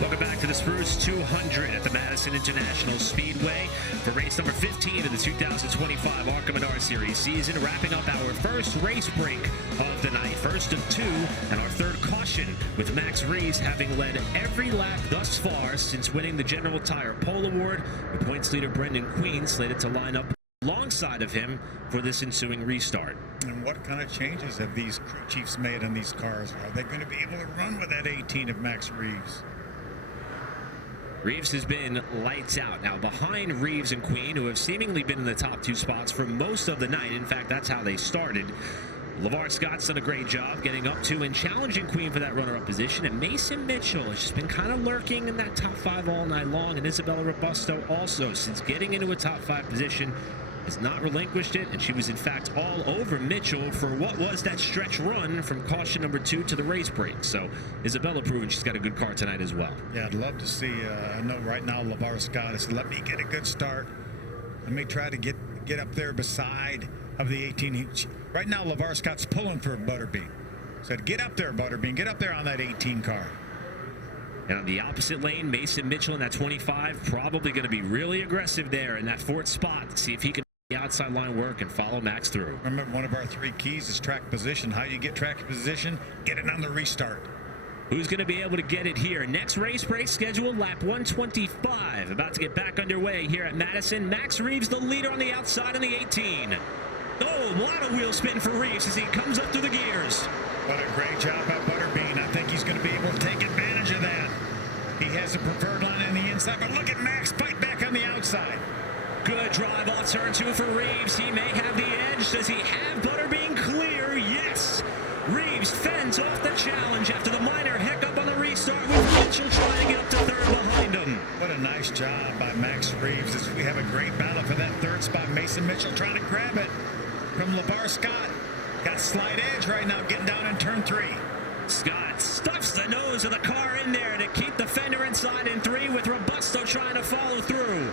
Welcome back to the Spruce 200 at the Madison International Speedway for race number 15 of the 2025 ARCA Menards Series season, wrapping up our first race break of the night, first of two, and our third caution, with Max Reeves having led every lap thus far since winning the General Tire Pole Award, with points leader Brendan Queen slated to line up alongside of him for this ensuing restart. And what kind of changes have these crew chiefs made in these cars? Are they going to be able to run with that 18 of Max Reeves? Reeves has been lights out. Now, behind Reeves and Queen, who have seemingly been in the top two spots for most of the night. In fact, that's how they started. LeVar Scott's done a great job getting up to and challenging Queen for that runner-up position. And Mason Mitchell has just been kind of lurking in that top five all night long. And Isabella Robusto also, since getting into a top five position, has not relinquished it, and she was in fact all over Mitchell for what was that stretch run from caution number 2 to the race break. So Isabella proving she's got a good car tonight as well. Yeah, I'd love to see. I know right now LeVar Scott has let me get a good start. Let me try to get up there beside of the 18. Right now LeVar Scott's pulling for Butterbean. Said, get up there, Butterbean. Get up there on that 18 car. And on the opposite lane, Mason Mitchell in that 25, probably going to be really aggressive there in that fourth spot to see if he can the outside line work and follow Max through. Remember, one of our three keys is track position. How you get track position? Get it on the restart. Who's going to be able to get it here? Next race break scheduled, lap 125. About to get back underway here at Madison. Max Reeves, the leader on the outside in the 18. Oh, a lot of wheel spin for Reeves as he comes up through the gears. What a great job by Butterbean. I think he's going to be able to take advantage of that. He has a preferred line on the inside, but look at Max fight back on the outside. Good drive off turn 2 for Reeves. He may have the edge. Does he have Butterbean clear? Yes. Reeves fends off the challenge after the minor hiccup on the restart, with Mitchell trying to get up to third behind him. What a nice job by Max Reeves as we have a great battle for that third spot. Mason Mitchell trying to grab it from LeVar Scott. Got slight edge right now, getting down in turn 3. Scott stuffs the nose of the car in there to keep the fender inside in 3, with Robusto trying to follow through.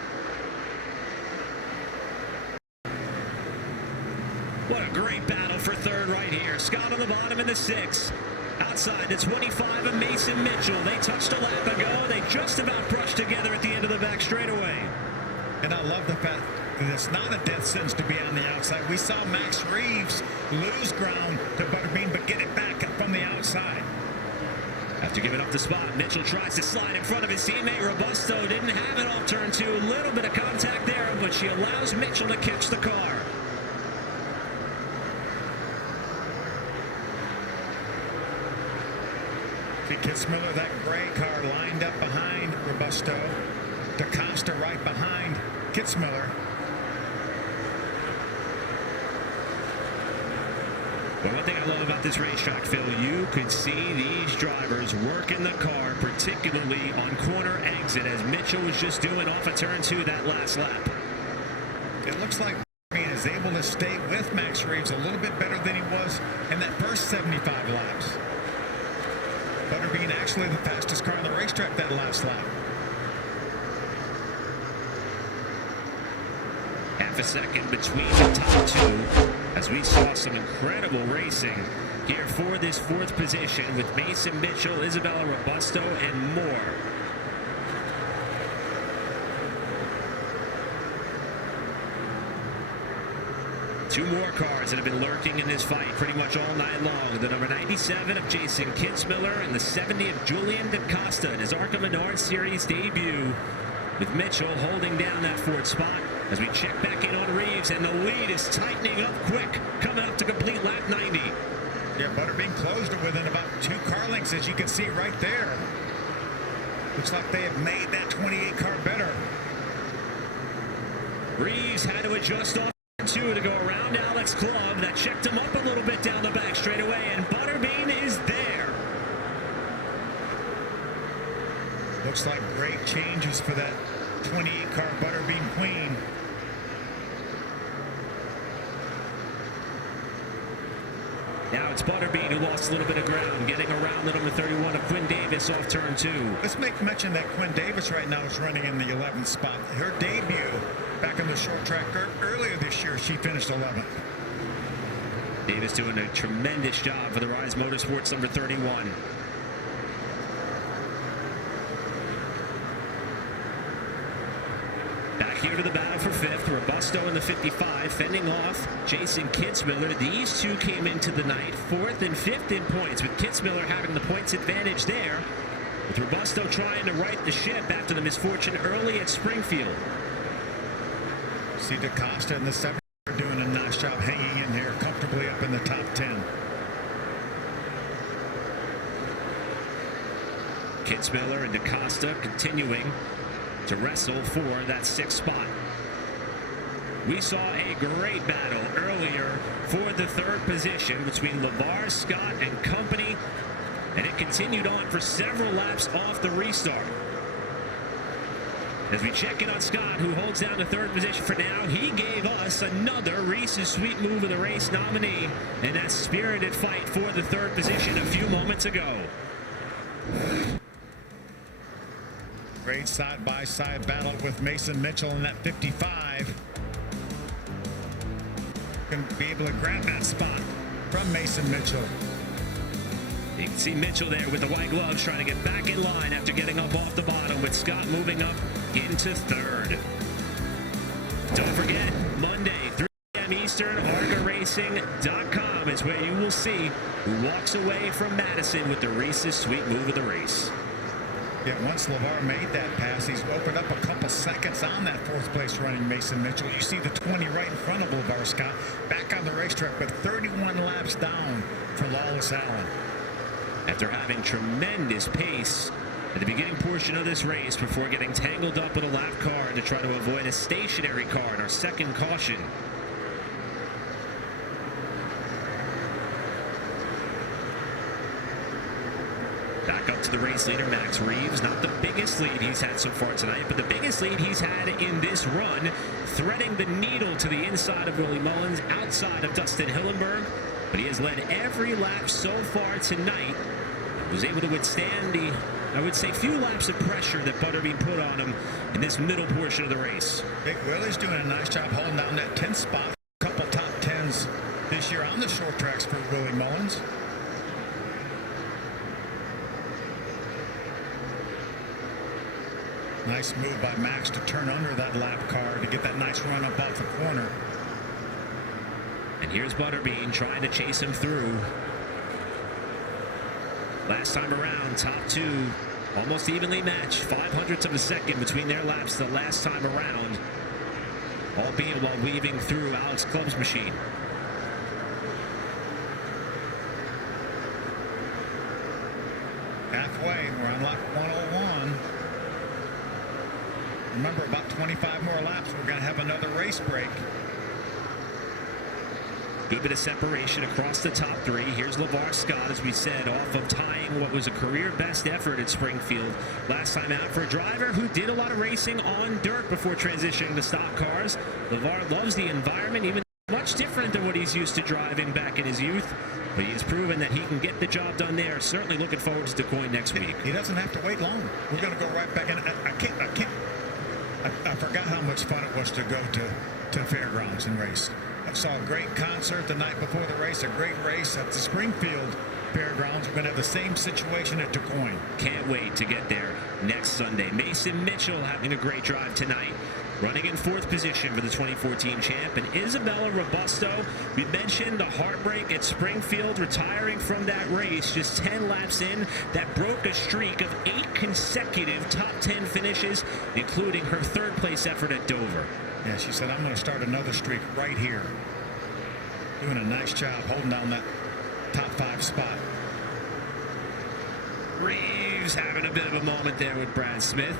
What a great battle for third right here. Scott on the bottom in the 6. Outside the 25 of Mason Mitchell. They touched a lap ago. They just about brushed together at the end of the back straightaway. And I love the fact that it's not a death sentence to be on the outside. We saw Max Reeves lose ground to Butterbean, but get it back from the outside. After giving up the spot, Mitchell tries to slide in front of his teammate. Robusto didn't have it off turn 2. A little bit of contact there, but she allows Mitchell to catch the car. Kitzmiller, that gray car lined up behind Robusto. DaCosta right behind Kitzmiller. Well, one thing I love about this racetrack, Phil, you could see these drivers working the car, particularly on corner exit, as Mitchell was just doing off of turn 2 that last lap. It looks like Butterbean is able to stay with Max Reeves a little bit better than he was in that first 75 laps. Butterbean actually the fastest car on the racetrack that last lap. Half a second between the top 2 as we saw some incredible racing here for this fourth position with Mason Mitchell, Isabella Robusto, and more. Two more cars that have been lurking in this fight pretty much all night long. The number 97 of Jason Kitzmiller and the 70 of Julian DaCosta in his ARCA Menards Series debut, with Mitchell holding down that fourth spot as we check back in on Reeves, and the lead is tightening up quick, coming up to complete lap 90. Yeah, Butterbean closed it within about 2 car lengths, as you can see right there. Looks like they have made that 28 car better. Reeves had to adjust off 2 to go around Alex Club. That checked him up a little bit down the back straightaway, and Butterbean is there. Looks like great changes for that 28 car Butterbean Queen. Now it's Butterbean who lost a little bit of ground, getting around the number 31 of Quinn Davis off turn 2. Let's make mention that Quinn Davis right now is running in the 11th spot. Her debut back in the short track earlier this year, she finished 11th. Davis doing a tremendous job for the Rise Motorsports number 31. Back here to the battle for fifth. Robusto in the 55, fending off Jason Kitzmiller. These two came into the night fourth and fifth in points, with Kitzmiller having the points advantage there, with Robusto trying to right the ship after the misfortune early at Springfield. See DaCosta in the 7th doing a nice job hanging in here comfortably up in the top 10. Kitzmiller and DaCosta continuing to wrestle for that 6th spot. We saw a great battle earlier for the 3rd position between LeVar, Scott, and company, and it continued on for several laps off the restart. As we check in on Scott, who holds down the 3rd position for now, he gave us another Reese's Sweet Move of the Race nominee in that spirited fight for the 3rd position a few moments ago. Great side-by-side battle with Mason Mitchell in that 55. Going to be able to grab that spot from Mason Mitchell. You can see Mitchell there with the white gloves trying to get back in line after getting up off the bottom, with Scott moving up into 3rd. Don't forget, Monday, 3 p.m. Eastern, ARCARacing.com is where you will see who walks away from Madison with the Reese's Sweet Move of the Race. Yeah, once LeVar made that pass, he's opened up a couple seconds on that 4th place running Mason Mitchell. You see the 20 right in front of LeVar Scott, back on the racetrack, but 31 laps down for Lawless Allen. After having tremendous pace at the beginning portion of this race before getting tangled up with a lap car to try to avoid a stationary car in our 2nd caution. Back up to the race leader, Max Reeves. Not the biggest lead he's had so far tonight, but the biggest lead he's had in this run, threading the needle to the inside of Willie Mullins, outside of Dustin Hillenberg. But he has led every lap so far tonight. Was able to withstand the, I would say, few laps of pressure that Butterbean put on him in this middle portion of the race. Big Willie's doing a nice job holding down that 10th spot. A couple top 10s this year on the short tracks for Willie Mullins. Nice move by Max to turn under that lap car to get that nice run up off the corner. And here's Butterbean trying to chase him through. Last time around, top 2 almost evenly matched, 0.05 of a second between their laps the last time around, albeit while weaving through Alex Clubb's machine. Halfway, we're on lap 101. Remember, about 25 more laps, we're going to have another race break. Good bit of separation across the top 3. Here's LeVar Scott, as we said, off of tying what was a career best effort at Springfield last time out for a driver who did a lot of racing on dirt before transitioning to stock cars. LeVar loves the environment, even much different than what he's used to driving back in his youth. But he has proven that he can get the job done there. Certainly looking forward to DuQuoin next week. He doesn't have to wait long. We're going to go right back in. I forgot how much fun it was to go to fairgrounds and race. I saw a great concert the night before the race, a great race at the Springfield Fairgrounds. We're going to have the same situation at DuQuoin. Can't wait to get there next Sunday. Mason Mitchell having a great drive tonight, running in 4th position for the 2014 champ. And Isabella Robusto, we mentioned the heartbreak at Springfield, retiring from that race just 10 laps in. That broke a streak of 8 consecutive top 10 finishes, including her 3rd place effort at Dover. Yeah, she said, I'm going to start another streak right here. Doing a nice job holding down that top 5 spot. Reeves having a bit of a moment there with Brad Smith,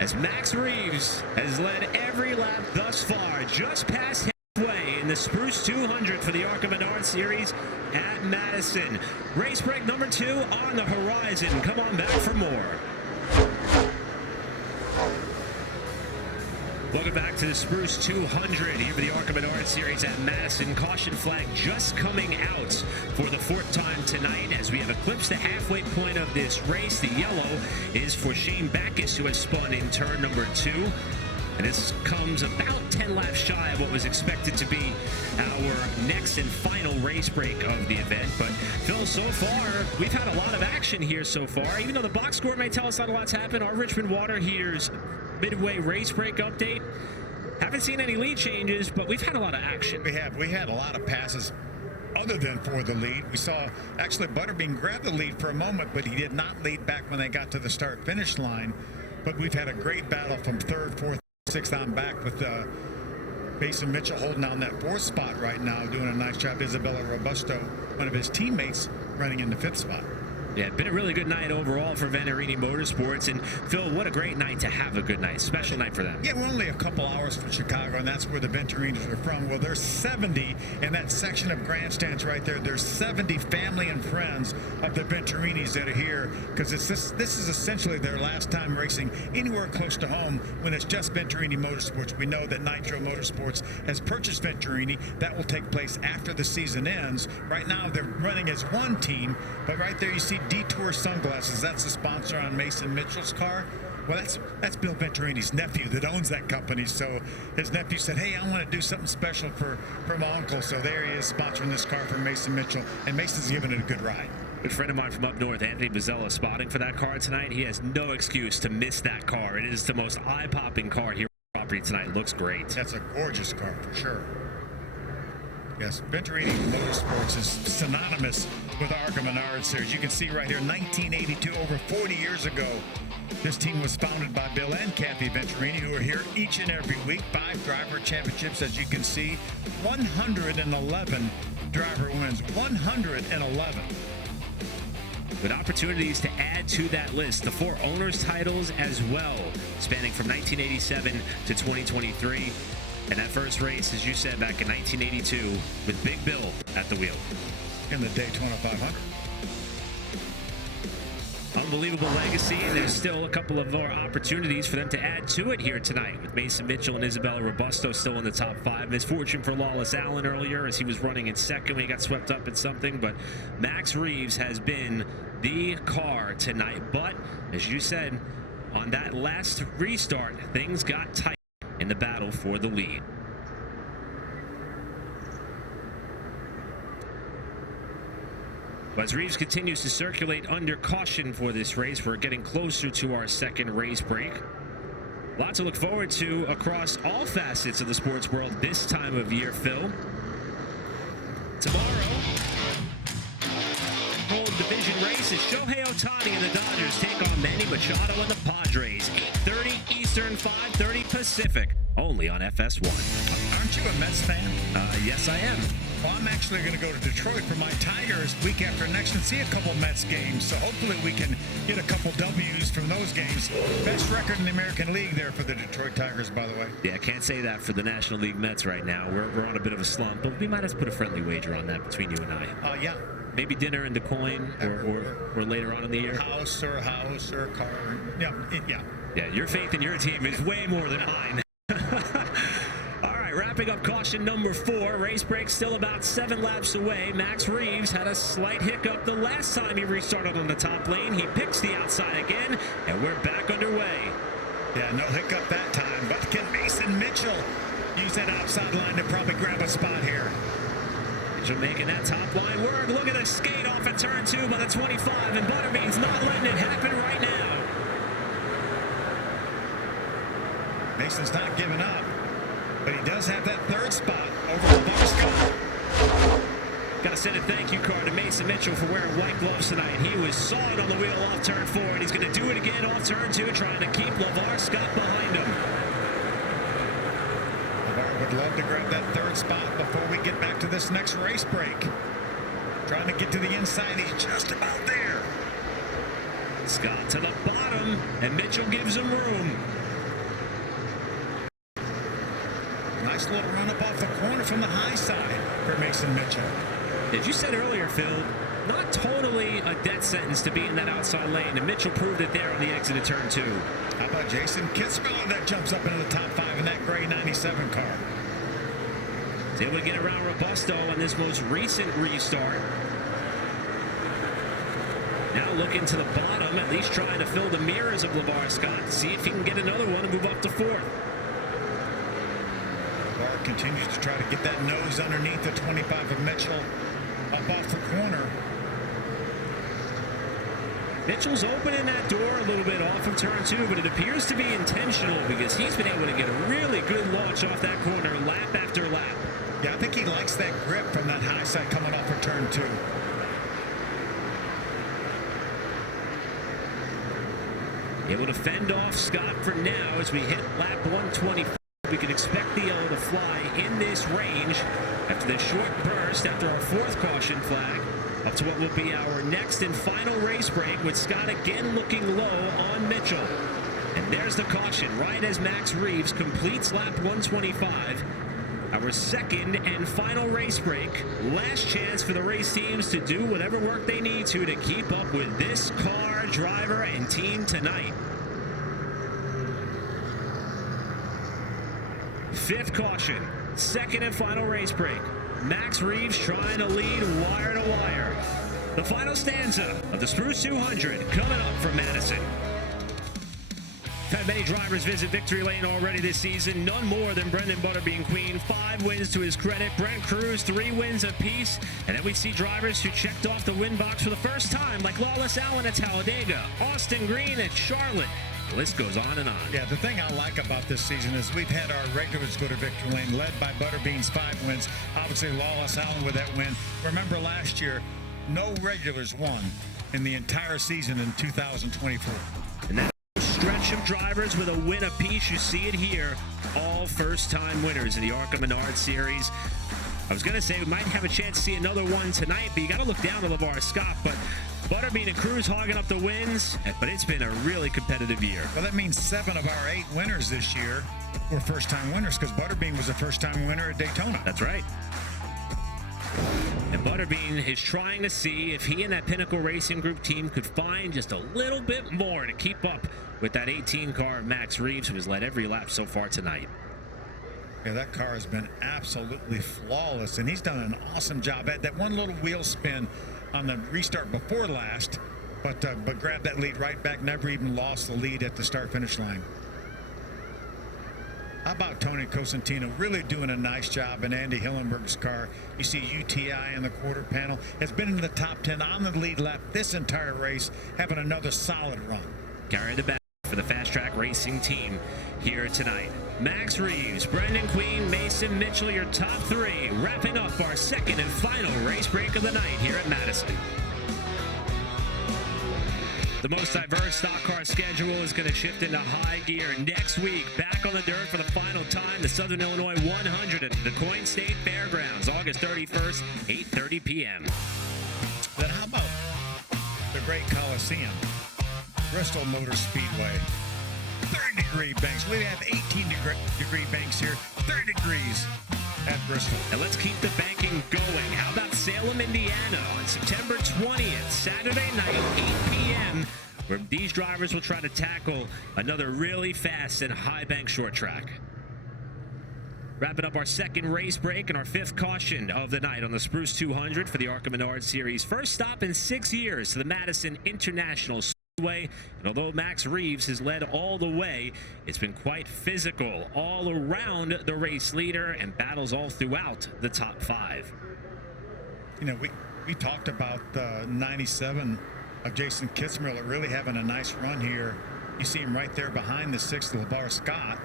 as Max Reeves has led every lap thus far, just past halfway in the Spruce 200 for the ARCA Menards Series at Madison. Race break number 2 on the horizon. Come on back for more. Welcome back to the Spruce 200 here for the ARCA Menards Series at Madison. Caution flag just coming out for the 4th time tonight as we have eclipsed the halfway point of this race. The yellow is for Shane Backus, who has spun in turn number 2. And this comes about 10 laps shy of what was expected to be our next and final race break of the event. But Phil, so far, we've had a lot of action here so far. Even though the box score may tell us not a lot's happened, our Richmond water heaters midway race break update. Haven't seen any lead changes, but we've had a lot of action. We had a lot of passes other than for the lead. We saw actually Butterbean grab the lead for a moment, but he did not lead back when they got to the start-finish line. But we've had a great battle from third, fourth, sixth on back with Mason Mitchell holding down that fourth spot right now, doing a nice job. Isabella Robusto, one of his teammates, running in the fifth spot. Yeah, been a really good night overall for Venturini Motorsports. And Phil, what a great night to have a good night. Special night for them. Yeah, we're only a couple hours from Chicago, and that's where the Venturinis are from. Well, there's 70 in that section of grandstands right there. There's 70 family and friends of the Venturinis that are here, because this is essentially their last time racing anywhere close to home when it's just Venturini Motorsports. We know that Nitro Motorsports has purchased Venturini. That will take place after the season ends. Right now, they're running as one team, but right there you see Detour Sunglasses. That's the sponsor on Mason Mitchell's car. Well, that's Bill Venturini's nephew that owns that company. So his nephew said, hey, I want to do something special for my uncle. So there he is sponsoring this car for Mason Mitchell. And Mason's giving it a good ride. Good friend of mine from up north, Anthony Bozzella, spotting for that car tonight. He has no excuse to miss that car. It is the most eye-popping car here on the property tonight. Looks great. That's a gorgeous car for sure. Yes, Venturini Motorsports is synonymous with the ARCA Menards Series. You can see right here, 1982, over 40 years ago, this team was founded by Bill and Kathy Venturini, who are here each and every week. 5 driver championships, as you can see. 111 driver wins. 111. With opportunities to add to that list, the 4 owners' titles as well, spanning from 1987 to 2023. And that first race, as you said, back in 1982, with Big Bill at the wheel. In the Daytona 500. Unbelievable legacy, and there's still a couple of more opportunities for them to add to it here tonight, with Mason Mitchell and Isabella Robusto still in the top 5. Misfortune for Lawless Allen earlier as he was running in second when he got swept up in something, but Max Reeves has been the car tonight. But, as you said, on that last restart, things got tight in the battle for the lead. As Reeves continues to circulate under caution for this race, we're getting closer to our second race break. A lot to look forward to across all facets of the sports world this time of year, Phil. Tomorrow, home division race is Shohei Ohtani and the Dodgers take on Manny Machado and the Padres. 8:30 Eastern, 5:30 Pacific, only on FS1. Aren't you a Mets fan? Yes, I am. Well, I'm actually going to go to Detroit for my Tigers week after next and see a couple Mets games. So hopefully we can get a couple W's from those games. Best record in the American League there for the Detroit Tigers, by the way. Yeah, I can't say that for the National League Mets right now. We're on a bit of a slump, but we might have to put a friendly wager on that between you and I. Yeah. Maybe dinner in Des Moines or later on in the year. House or a car. Yeah. Yeah, your faith in your team is way more than mine. Wrapping up caution number 4. Race break still about 7 laps away. Max Reeves had a slight hiccup the last time he restarted on the top lane. He picks the outside again, and we're back underway. Yeah, no hiccup that time. But can Mason Mitchell use that outside line to probably grab a spot here? Mitchell making that top line work. Look at the skate off at turn 2 by the 25, and Butterbean's not letting it happen right now. Mason's not giving up. But he does have that third spot over LeVar Scott. Got to send a thank you card to Mason Mitchell for wearing white gloves tonight. He was sawing on the wheel off turn 4, and he's going to do it again off turn 2, trying to keep LeVar Scott behind him. LeVar would love to grab that third spot before we get back to this next race break. Trying to get to the inside. He's just about there. Scott to the bottom, and Mitchell gives him room. Nice little run up off the corner from the high side for Mason Mitchell. As you said earlier, Phil, not totally a death sentence to be in that outside lane, and Mitchell proved it there on the exit of turn 2. How about Jason Kitzmiller that jumps up into the top 5 in that gray 97 car? He's able to get around Robusto on this most recent restart. Now looking to the bottom, at least trying to fill the mirrors of LeVar Scott, see if he can get another one and move up to 4th. LeVar continues to try to get that nose underneath the 25 of Mitchell up off the corner. Mitchell's opening that door a little bit off of turn 2, but it appears to be intentional because he's been able to get a really good launch off that corner lap after lap. Yeah, I think he likes that grip from that high side coming off of turn 2. Able to fend off Scott for now as we hit lap 125. We can expect the yellow to fly in this range after this short burst after our 4th caution flag. Up to what will be our next and final race break with Scott again looking low on Mitchell. And there's the caution right as Max Reeves completes lap 125. Our second and final race break. Last chance for the race teams to do whatever work they need to keep up with this car, driver, and team tonight. 5th caution, second and final race break. Max Reeves trying to lead wire to wire. The final stanza of the Spruce 200 coming up from Madison. We've had many drivers visit victory lane already this season. None more than Brendan Butterbean Queen. 5 wins to his credit. Brent Cruz, 3 wins apiece. And then we see drivers who checked off the win box for the first time, like Lawless Allen at Talladega, Austin Green at Charlotte. The list goes on and on. Yeah, the thing I like about this season is we've had our regulars go to victory lane, led by Butterbean's 5 wins. Obviously, Lawless Allen with that win. Remember last year, no regulars won in the entire season in 2024. And that stretch of drivers with a win apiece, you see it here. All first-time winners in the ARCA Menards Series. I was going to say we might have a chance to see another one tonight, but you got to look down to LeVar Scott. But Butterbean and Cruz hogging up the wins, but it's been a really competitive year. Well, that means 7 of our 8 winners this year were first-time winners because Butterbean was a first-time winner at Daytona. That's right. And Butterbean is trying to see if he and that Pinnacle Racing Group team could find just a little bit more to keep up with that 18 car of Max Reeves, who has led every lap so far tonight. Yeah, that car has been absolutely flawless, and he's done an awesome job at that one little wheel spin on the restart before last, but grabbed that lead right back, never even lost the lead at the start-finish line. How about Tony Cosentino really doing a nice job in Andy Hillenberg's car? You see UTI in the quarter panel, has been in the top 10 on the lead lap this entire race, having another solid run. Carry the back for the Fast Track Racing team here tonight. Max Reeves, Brendan Queen, Mason Mitchell, your top 3, wrapping up our second and final race break of the night here at Madison. The most diverse stock car schedule is going to shift into high gear next week. Back on the dirt for the final time, the Southern Illinois 100 at the Coin State Fairgrounds, August 31st, 8:30 p.m. Then how about the great Coliseum, Bristol Motor Speedway? 30-degree banks. We have 18-degree banks here, 30 degrees at Bristol. And let's keep the banking going. How about Salem, Indiana on September 20th, Saturday night, 8 p.m., where these drivers will try to tackle another really fast and high bank short track. Wrapping up our second race break and our 5th caution of the night on the Spruce 200 for the ARCA Menards Series. First stop in 6 years to the Madison International Speedway. And although Max Reeves has led all the way, it's been quite physical all around the race leader and battles all throughout the top 5. You know, we talked about 97 of Jason Kitzmiller really having a nice run here. You see him right there behind the 6th, LeVar Scott.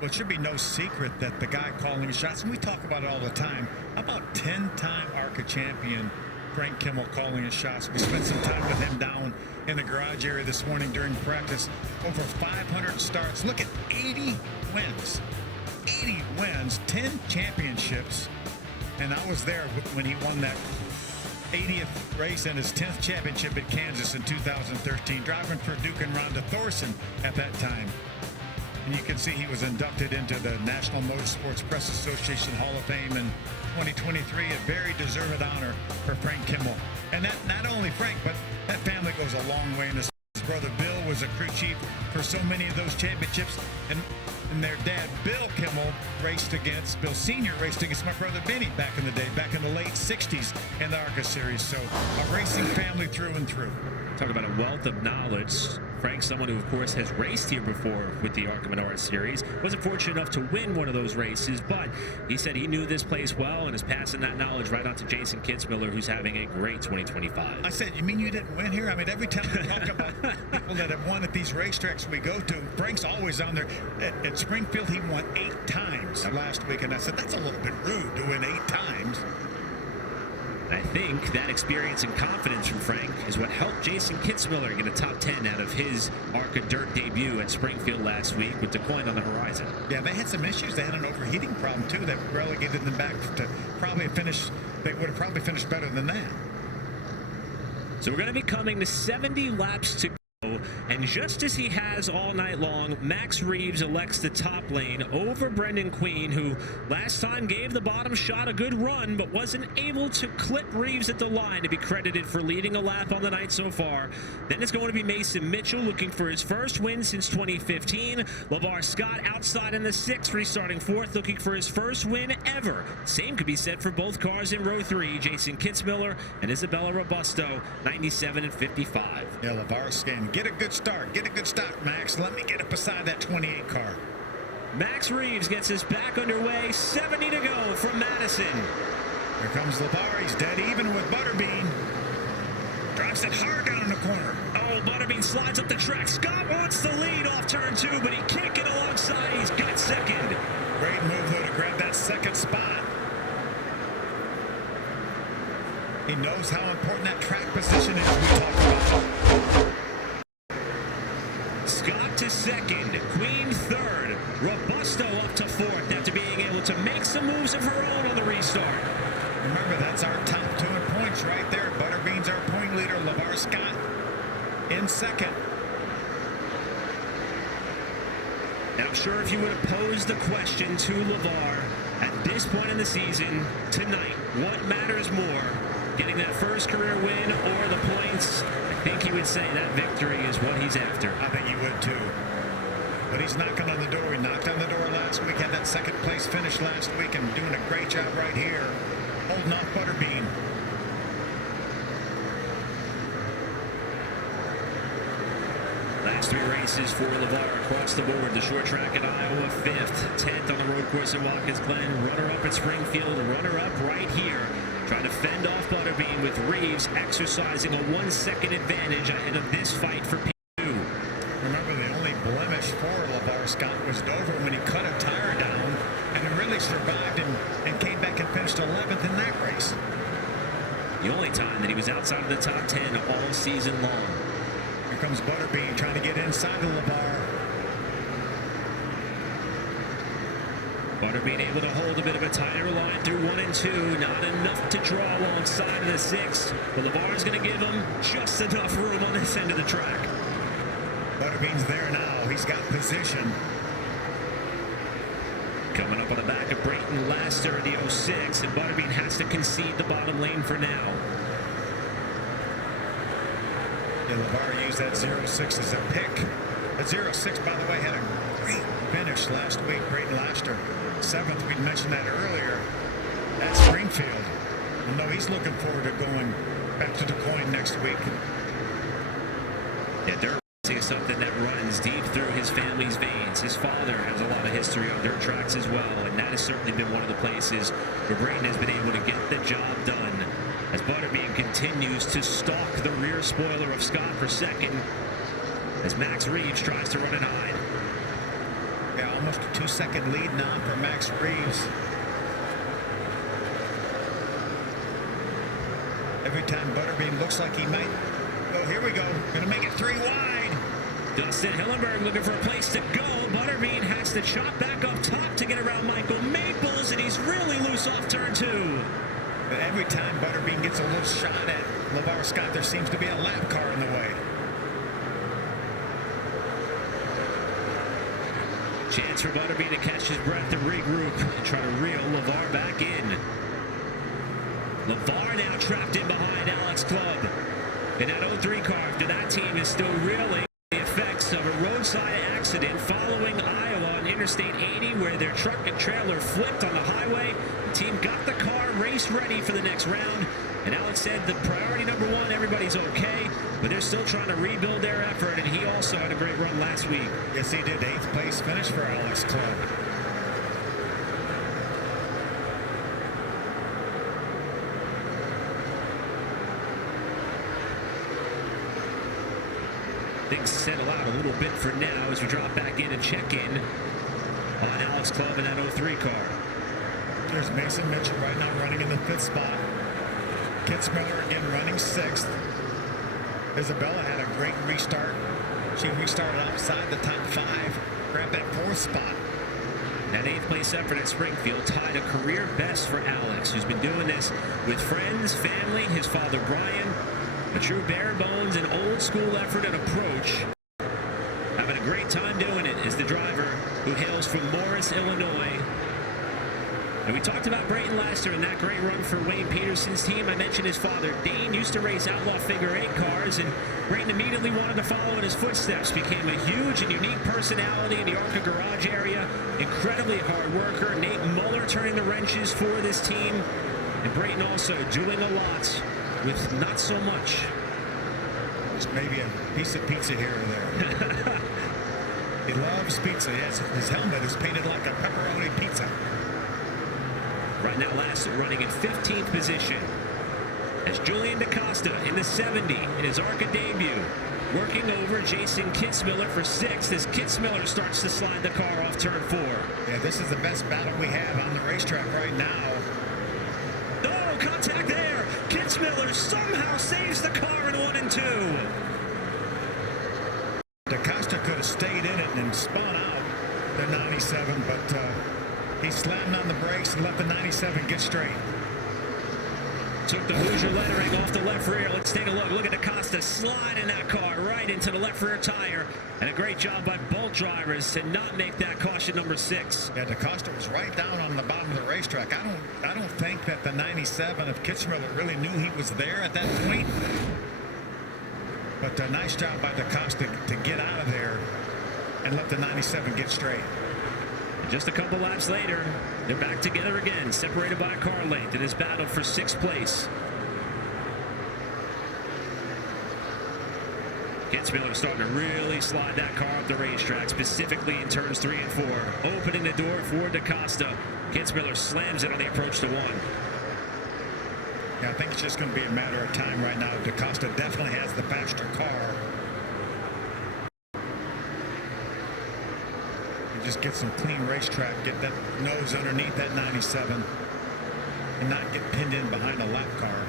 Well, it should be no secret that the guy calling shots, and we talk about it all the time, how about 10-time ARCA champion Frank Kimmel calling his shots? We spent some time with him down in the garage area this morning during practice. Over 500 starts. Look at 80 wins. 80 wins, 10 championships. And I was there when he won that 80th race and his 10th championship at Kansas in 2013, driving for Duke and Rhonda Thorson at that time. And you can see he was inducted into the National Motorsports Press Association Hall of Fame in 2023, a very deserved honor for Frank Kimmel. And that not only Frank, but that family goes a long way in this. His brother Bill was a crew chief for so many of those championships, and their dad, Bill Kimmel, Bill Sr. raced against my brother Benny back in the day, back in the late 60s in the ARCA Series. So a racing family through and through. Talk about a wealth of knowledge Frank, someone who, of course, has raced here before with the ARCA Menards Series, wasn't fortunate enough to win one of those races, but he said he knew this place well and is passing that knowledge right on to Jason Kitzmiller, who's having a great 2025. I said, you mean you didn't win here? I mean, every time we talk about people that have won at these racetracks we go to, Frank's always on there. At Springfield, he won 8 times last week, and I said, that's a little bit rude to win 8 times. I think that experience and confidence from Frank is what helped Jason Kitzmiller get a top 10 out of his ARCA Dirt debut at Springfield last week with DeQuoin on the horizon. Yeah, they had some issues. They had an overheating problem, too, that relegated them back to probably finish. They would have probably finished better than that. So we're going to be coming to 70 laps to go. And just as he has all night long, Max Reeves elects the top lane over Brendan Queen, who last time gave the bottom shot a good run, but wasn't able to clip Reeves at the line to be credited for leading a lap on the night so far. Then it's going to be Mason Mitchell looking for his first win since 2015. LeVar Scott outside in the 6th, restarting 4th, looking for his first win ever. Same could be said for both cars in row 3, Jason Kitzmiller and Isabella Robusto, 97 and 55. Yeah, LeVar Scott. Get a good start. Get a good start, Max. Let me get up beside that 28 car. Max Reeves gets us back underway. 70 to go from Madison. Here comes LeVar. He's dead even with Butterbean. Drives it hard down in the corner. Oh, Butterbean slides up the track. Scott wants the lead off turn 2, but he can't get alongside. He's got second. Great move, though, to grab that second spot. He knows how important that track position is we talked about. Scott to second, Queen third, Robusto up to 4th after being able to make some moves of her own on the restart. Remember, that's our top 2 in points right there. Butterbean's our point leader. LeVar Scott in second. Now, I'm sure if you would have posed the question to LeVar at this point in the season, tonight, what matters more, getting that first career win or the points, I think he would say that victory is what he's after. I think he would too. But he's knocking on the door. He knocked on the door last week, had that second place finish last week, and doing a great job right here, holding off Butterbean. Last 3 races for LeVar across the board. The short track at Iowa, 5th. 10th on the road course at Watkins Glen. Runner-up at Springfield. Runner-up right here. Trying to fend off Butterbean with Reeves exercising a 1-second advantage ahead of this fight for P2. Remember, the only blemish for LeVar Scott was Dover when he cut a tire down and he really survived and came back and finished 11th in that race. The only time that he was outside of the top 10 all season long. Here comes Butterbean trying to get inside the LeVar. Butterbean able to hold a bit of a tighter line through 1 and 2. Not enough to draw alongside of the 6th. But LeVar's going to give him just enough room on this end of the track. Butterbean's there now. He's got position. Coming up on the back of Brayton Laster, the 06. And Butterbean has to concede the bottom lane for now. Yeah, LeVar used that 06 as a pick. That 06, by the way, had a great finish last week. Brayton Laster, 7th. We mentioned that earlier at Springfield. Well, no, he's looking forward to going back to DeQuoin next week. Yeah, dirt racing is something that runs deep through his family's veins. His father has a lot of history on dirt tracks as well, and that has certainly been one of the places where Brayton has been able to get the job done. As Butterbean continues to stalk the rear spoiler of Scott for second, as Max Reeves tries to run it high. Yeah, almost a 2-second lead now for Max Reeves. Every time Butterbean looks like he might. Oh, here we go. Gonna make it 3 wide. Dustin Hillenberg looking for a place to go. Butterbean has to chop back up top to get around Michael Maples, and he's really loose off turn 2. But every time Butterbean gets a little shot at LeVar Scott, there seems to be a lap car in the way. Chance for Butterbean to catch his breath and regroup and try to reel LeVar back in. LeVar now trapped in behind Alex Clubb. In that 03 car, after that team is still reeling the effects of a roadside accident following Iowa on Interstate 80, where their truck and trailer flipped on the highway. The team got the car race ready for the next round, and Alex said the priority number 1, everybody's okay. but they're still trying to rebuild their effort, and he also had a great run last week. Yes, he did. 8th place finish for Alex Club. Things settle out a little bit for now as we drop back in and check in on Alex Club in that 03 car. There's Mason Mitchell right now running in the 5th spot. Kitzmiller again running 6th. Isabella had a great restart. She restarted outside the top 5, grabbed that 4th spot. That 8th place effort at Springfield tied a career best for Alex, who's been doing this with friends, family, his father Brian. A true bare bones and old school effort and approach. Having a great time doing it is the driver who hails from Morris, Illinois. And we talked about Brayton last year and that great run for Wayne Peterson's team. I mentioned his father, Dane, used to race outlaw figure 8 cars, and Brayton immediately wanted to follow in his footsteps. Became a huge and unique personality in the ARCA garage area. Incredibly hard worker. Nate Muller turning the wrenches for this team. And Brayton also doing a lot with not so much. Just maybe a piece of pizza here or there. He loves pizza. Yes, his helmet is painted like a pepperoni pizza. Right now, Lassett running in 15th position as Julian DaCosta in the 70 in his ARCA debut, working over Jason Kitzmiller for 6th as Kitzmiller starts to slide the car off turn 4. Yeah, this is the best battle we have on the racetrack right now. Oh, contact there! Kitzmiller somehow saves the car in 1 and 2. DaCosta could have stayed in it and spun out the 97, but he slammed on the brakes and let the 97 get straight. Took the Hoosier lettering off the left rear. Let's take a look. Look at DaCosta sliding that car right into the left rear tire. And a great job by both drivers to not make that caution number 6. Yeah, DaCosta was right down on the bottom of the racetrack. I don't think that the 97 of Kitzmiller really knew he was there at that point. But a nice job by DaCosta to get out of there and let the 97 get straight. Just a couple laps later, they're back together again, separated by a car length in this battle for 6th place. Kitzmiller starting to really slide that car up the racetrack, specifically in turns 3 and 4. Opening the door for DaCosta. Kitzmiller slams it on the approach to 1. Yeah, I think it's just going to be a matter of time right now. DaCosta definitely has the faster car. Just get some clean racetrack, get that nose underneath that 97 and not get pinned in behind a lap car.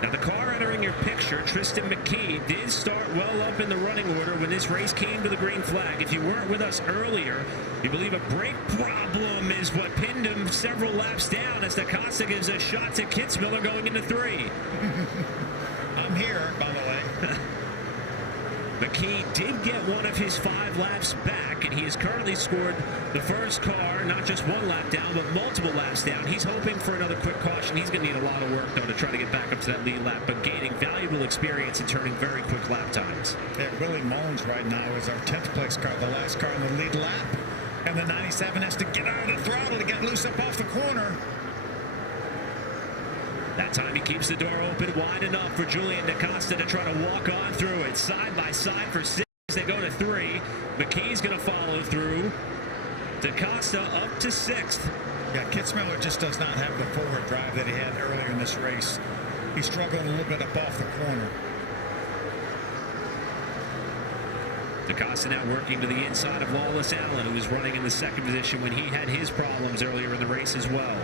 Now the car entering your picture, Tristan McKee, did start well up in the running order when this race came to the green flag. If you weren't with us earlier, you believe a brake problem is what pinned him several laps down as DaCosta gives a shot to Kitzmiller going into 3. I'm here, by the way. McKee did get one of his 5 laps back, and he has currently scored the first car, not just 1 lap down, but multiple laps down. He's hoping for another quick caution. He's going to need a lot of work, though, to try to get back up to that lead lap, but gaining valuable experience and turning very quick lap times. Yeah, Willie Mullins right now is our 10th place car, the last car in the lead lap, and the 97 has to get out of the throttle to get loose up off the corner. That time he keeps the door open wide enough for Julian DaCosta to try to walk on through it. Side by side for 6. They go to 3. McKee's going to follow through. DaCosta up to 6th. Yeah, Kitzmiller just does not have the forward drive that he had earlier in this race. He's struggling a little bit up off the corner. DaCosta now working to the inside of Lawless Allen, who was running in the 2nd position when he had his problems earlier in the race as well.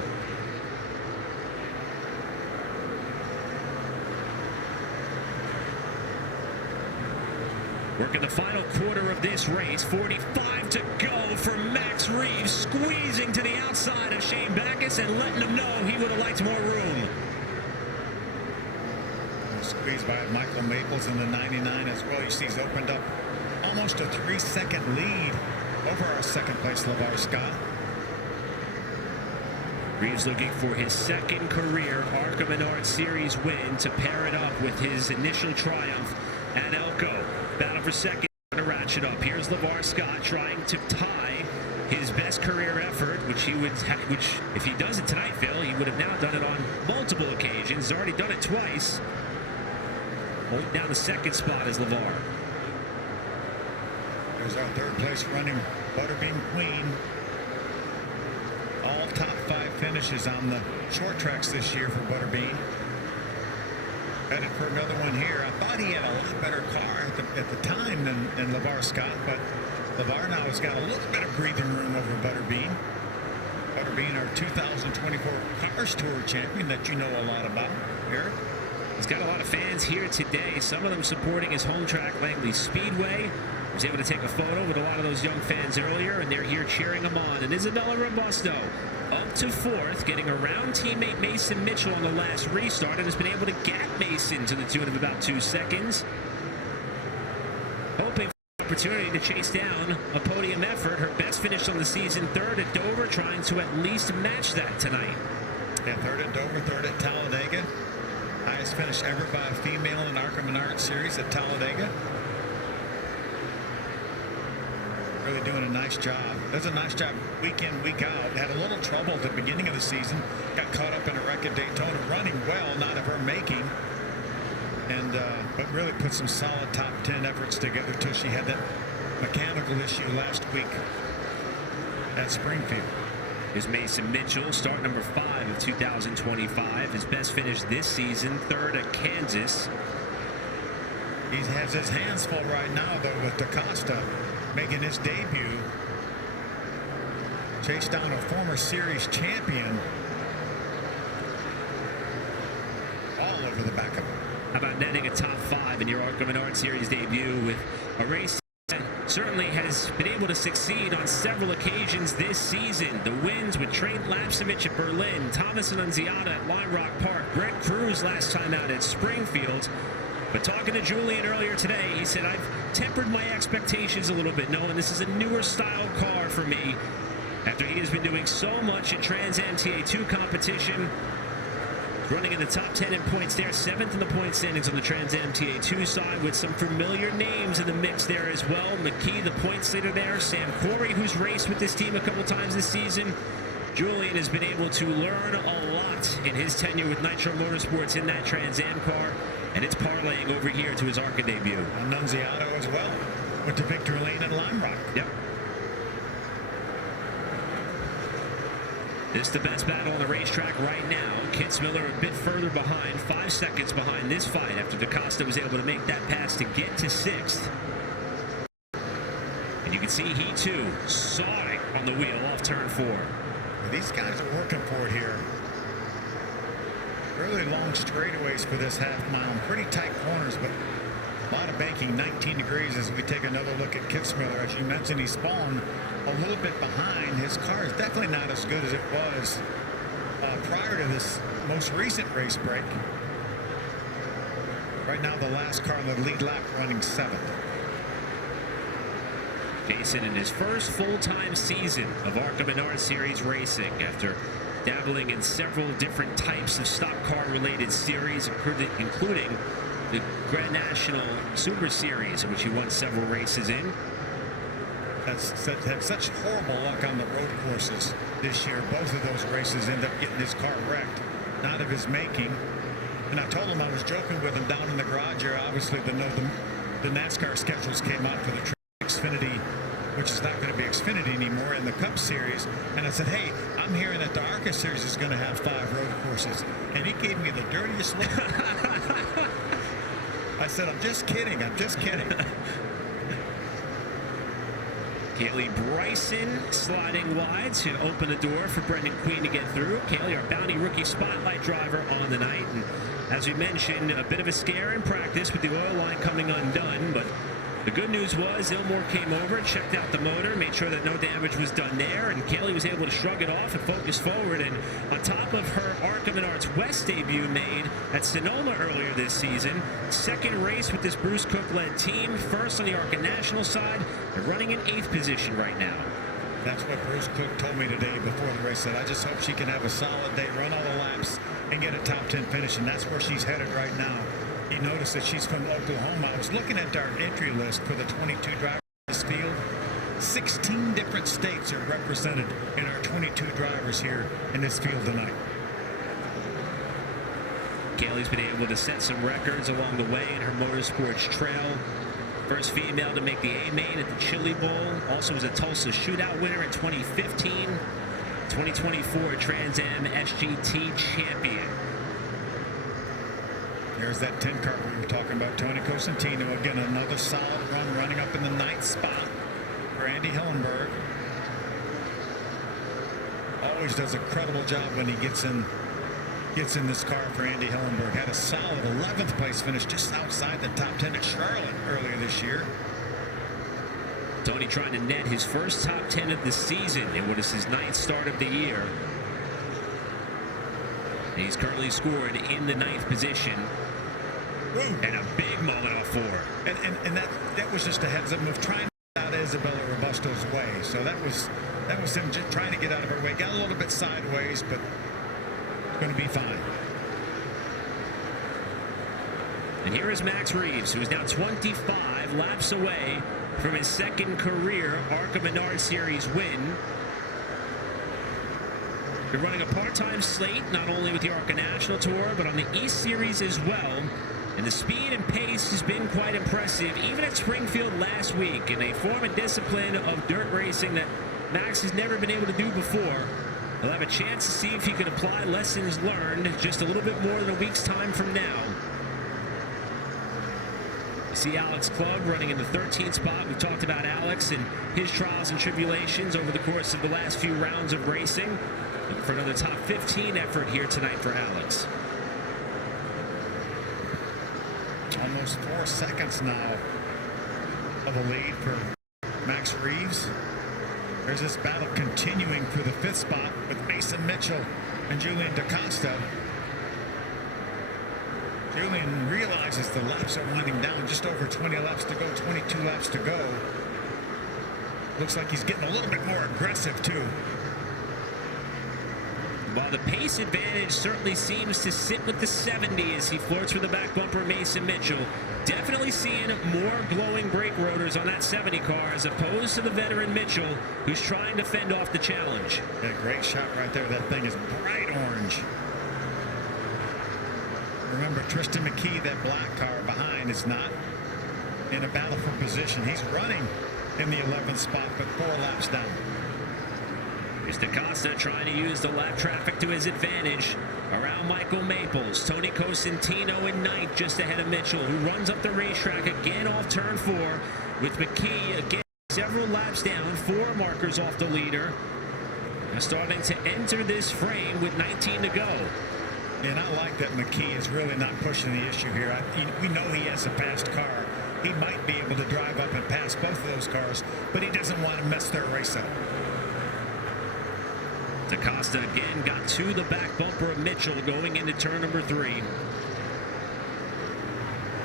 Working the final quarter of this race, 45 to go for Max Reeves, squeezing to the outside of Shane Backus and letting him know he would have liked more room. Squeezed by Michael Maples in the 99 as well. You see he's opened up almost a 3-second lead over our 2nd place LeVar Scott. Reeves looking for his 2nd career ARCA Menards Series win to pair it up with his initial triumph at Elko. Battle for 2nd to ratchet up. Here's LeVar Scott trying to tie his best career effort, which if he does it tonight, Phil, he would have now done it on multiple occasions. He's already done it twice. Holding down the second spot is LeVar. There's our third place running Butterbean Queen. All top 5 finishes on the short tracks this year for Butterbean. Headed for another one here. I thought he had a lot better car at the time than LeVar Scott, but LeVar now has got a little bit of breathing room over Butterbean. Butterbean, our 2024 Cars Tour champion that you know a lot about, Eric. He's got a lot of fans here today, some of them supporting his home track, Langley Speedway. He was able to take a photo with a lot of those young fans earlier, and they're here cheering him on. And Isabella Robusto up to 4th, getting around teammate Mason Mitchell on the last restart, and has been able to gap Mason to the tune of about 2 seconds. Hoping for an opportunity to chase down a podium effort. Her best finish on the season, 3rd at Dover, trying to at least match that tonight. Yeah, 3rd at Dover, 3rd at Talladega. Highest finish ever by a female in ARCA Menards Series at Talladega. Really doing a nice job. Does a nice job week in, week out. Had a little trouble at the beginning of the season. Got caught up in a wreck at Daytona, running well, not of her making. And but really put some solid top 10 efforts together till she had that mechanical issue last week at Springfield. Here's Mason Mitchell, start number 5 of 2025. His best finish this season, 3rd at Kansas. He has his hands full right now, though, with DaCosta making his debut. Chased down a former series champion. All over the back of him. How about netting a top 5 in your ARCA Menards Series debut with a race that certainly has been able to succeed on several occasions this season. The wins with Trent Lapsevich at Berlin, Thomas Annunziata at Lime Rock Park, Brett Cruz last time out at Springfield. But talking to Julian earlier today, he said, I've tempered my expectations a little bit, knowing this is a newer style car for me. After he has been doing so much in Trans Am TA2 competition, running in the top 10 in points there, 7th in the point standings on the Trans Am TA2 side, with some familiar names in the mix there as well. McKee, the points leader there, Sam Corey, who's raced with this team a couple times this season. Julian has been able to learn a lot in his tenure with Nitro Motorsports in that Trans Am car, and it's parlaying over here to his ARCA debut. Annunziata as well, went to victory lane in Lime Rock. Yep. This is the best battle on the racetrack right now. Kitzmiller a bit further behind, 5 seconds behind this fight after DaCosta was able to make that pass to get to 6th. And you can see he too sawing on the wheel off turn 4. These guys are working for it here. Really long straightaways for this half mile. Pretty tight corners, but a lot of banking. 19 degrees as we take another look at Kitzmiller. As you mentioned, he spawned a little bit behind. His car is definitely not as good as it was prior to this most recent race break. Right now, the last car on the lead lap running 7th. Jason in his first full-time season of ARCA Menards Series racing, after dabbling in several different types of stock car related series, including the Grand National Super Series, in which he won several races in. Had such horrible luck on the road courses this year. Both of those races end up getting his car wrecked, not of his making. And I told him, I was joking with him down in the garage here. Obviously, the NASCAR schedules came out for the Xfinity, which is not going to be Xfinity anymore, in the Cup Series. And I said, hey, I'm hearing that the ARCA Series is going to have 5 road courses. And he gave me the dirtiest look. I said, I'm just kidding. I'm just kidding. Kaylee Bryson sliding wide to open the door for Brendan Queen to get through. Kaylee, our bounty rookie spotlight driver on the night. And as we mentioned, a bit of a scare in practice with the oil line coming undone, but the good news was Ilmore came over, checked out the motor, made sure that no damage was done there, and Kaylee was able to shrug it off and focus forward. And on top of her ARCA Menards West debut made at Sonoma earlier this season, 2nd race with this Bruce Cook-led team, 1st on the ARCA National side, and running in 8th position right now. That's what Bruce Cook told me today before the race. Said, I just hope she can have a solid day, run all the laps, and get a top 10 finish, and that's where she's headed right now. He noticed that she's from Oklahoma. I was looking at our entry list for the 22 drivers in this field. 16 different states are represented in our 22 drivers here in this field tonight. Kaylee's been able to set some records along the way in her motorsports trail. First female to make the A main at the Chili Bowl. Also was a Tulsa Shootout winner in 2015. 2024 Trans Am SGT champion. There's that 10 car we were talking about, Tony Cosentino. Again, another solid run, running up in the 9th spot for Andy Hillenberg. Always does a credible job when he gets in this car for Andy Hillenberg. Had a solid 11th place finish just outside the top 10 at Charlotte earlier this year. Tony trying to net his first top 10 of the season in what is his 9th start of the year. And he's currently scored in the 9th position. Woo. And a big moment off 4. And that was just a heads up move, trying to get out of Isabella Robusto's way. So that was him just trying to get out of her way. Got a little bit sideways, but going to be fine. And here is Max Reeves, who is now 25 laps away from his second career ARCA Menards Series win. They're running a part-time slate, not only with the ARCA National Tour, but on the East Series as well. And the speed and pace has been quite impressive, even at Springfield last week, in a form and discipline of dirt racing that Max has never been able to do before. He'll have a chance to see if he can apply lessons learned just a little bit more than a week's time from now. You see Alex Klug running in the 13th spot. We've talked about Alex and his trials and tribulations over the course of the last few rounds of racing. Looking for another top 15 effort here tonight for Alex. Almost 4 seconds now of a lead for Max Reeves. There's this battle continuing for the 5th spot with Mason Mitchell and Julian DaCosta. Julian realizes the laps are winding down. Just over 20 laps to go, 22 laps to go. Looks like he's getting a little bit more aggressive too. While the pace advantage certainly seems to sit with the 70 as he flirts with the back bumper, Mason Mitchell. Definitely seeing more glowing brake rotors on that 70 car as opposed to the veteran Mitchell, who's trying to fend off the challenge. Yeah, great shot right there. That thing is bright orange. Remember, Tristan McKee, that black car behind, is not in a battle for position. He's running in the 11th spot, but 4 laps down. Here's DaCosta trying to use the lap traffic to his advantage around Michael Maples. Tony Cosentino in 9th, just ahead of Mitchell, who runs up the racetrack again off turn 4, with McKee again several laps down, 4 markers off the leader. Now starting to enter this frame with 19 to go. And I like that McKee is really not pushing the issue here. We know he has a fast car. He might be able to drive up and pass both of those cars, but he doesn't want to mess their race up. DaCosta again got to the back bumper of Mitchell going into turn number 3.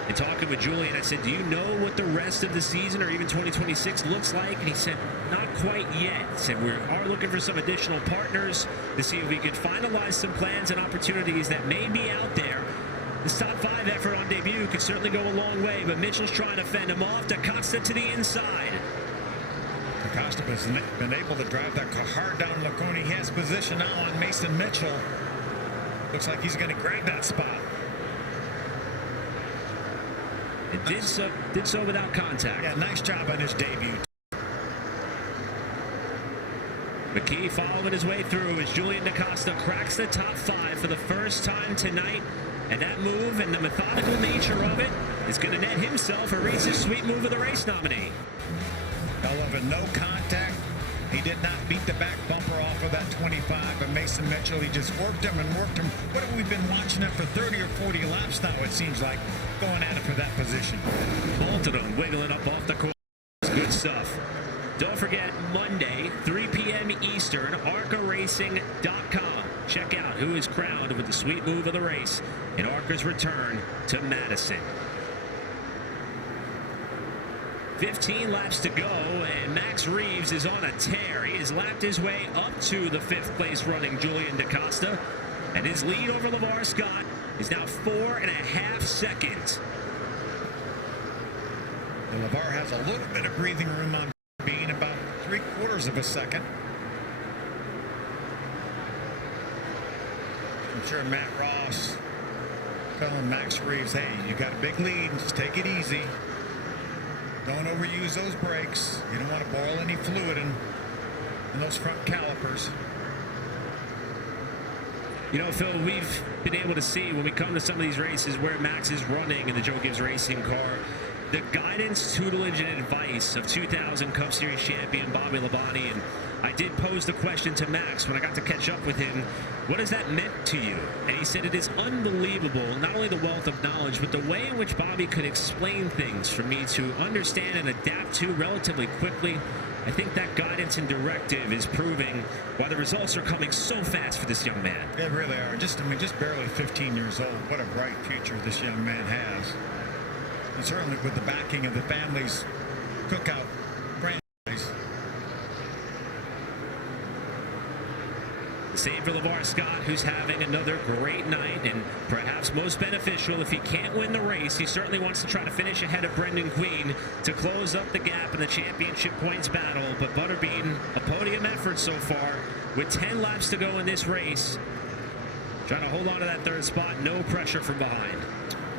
And talking with Julian, I said, do you know what the rest of the season or even 2026 looks like? And he said, not quite yet. He said, we are looking for some additional partners to see if we could finalize some plans and opportunities that may be out there. This top 5 effort on debut could certainly go a long way, but Mitchell's trying to fend him off. DaCosta to the inside. DaCosta has been able to drive that car hard down Laconi. He has position now on Mason Mitchell. Looks like he's going to grab that spot. It did so without contact. Yeah, nice job on his debut. McKee following his way through as Julian DaCosta cracks the top 5 for the first time tonight. And that move and the methodical nature of it is going to net himself a Reese's Sweet Move of the Race nominee. I love it. No contact. He did not beat the back bumper off of that 25, but Mason Mitchell, he just worked him and worked him. What have we been watching him for 30 or 40 laps now, it seems like, going at it for that position. Both of them wiggling up off the course. Good stuff. Don't forget, Monday, 3 p.m. Eastern, ARCARacing.com. Check out who is crowned with the sweet move of the race in ARCA's return to Madison. 15 laps to go, and Max Reeves is on a tear. He has lapped his way up to the 5th place running Julian DaCosta, and his lead over LeVar Scott is now 4.5 seconds. And LeVar has a little bit of breathing room on being about 3/4 of a second. I'm sure Matt Ross telling Max Reeves, hey, you got a big lead, just take it easy. Don't overuse those brakes. You don't want to boil any fluid in those front calipers. You know, Phil, we've been able to see when we come to some of these races where Max is running in the Joe Gibbs Racing car, the guidance, tutelage, and advice of 2000 Cup Series champion Bobby Labonte. And I did pose the question to Max when I got to catch up with him, what has that meant to you? And he said it is unbelievable, not only the wealth of knowledge, but the way in which Bobby could explain things for me to understand and adapt to relatively quickly. I think that guidance and directive is proving why the results are coming so fast for this young man. They really are. Just barely 15 years old. What a bright future this young man has. And certainly with the backing of the family's cookout franchise. The same for LeVar Scott, who's having another great night, and perhaps most beneficial if he can't win the race. He certainly wants to try to finish ahead of Brendan Queen to close up the gap in the championship points battle. But Butterbean, a podium effort so far, with 10 laps to go in this race, trying to hold on to that third spot, no pressure from behind.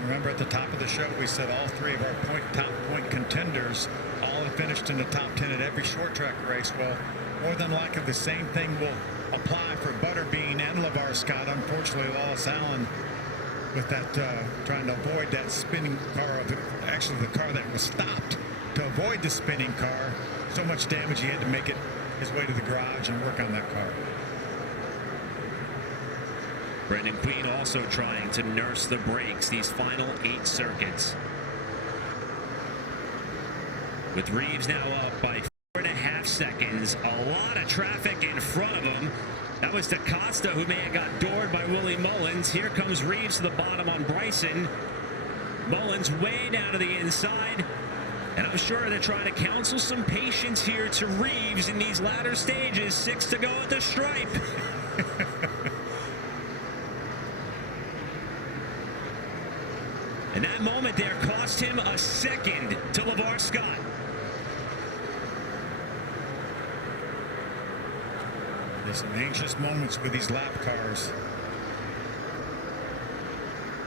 Remember at the top of the show, we said all three of our top point contenders all have finished in the top 10 at every short track race. Well, more than likely the same thing will apply for Butterbean and LeVar Scott. Unfortunately, Wallace Allen with that trying to avoid that spinning car, actually the car that was stopped to avoid the spinning car. So much damage he had to make it his way to the garage and work on that car. Brendan Queen also trying to nurse the brakes these final 8 circuits. With Reeves now up by 4.5 seconds, a lot of traffic in front of him. That was DaCosta, who may have got doored by Willie Mullins. Here comes Reeves to the bottom on Bryson. Mullins way down to the inside. And I'm sure they're trying to counsel some patience here to Reeves in these latter stages. 6 to go at the stripe. And that moment there cost him a second to LeVar Scott. There's some anxious moments with these lap cars.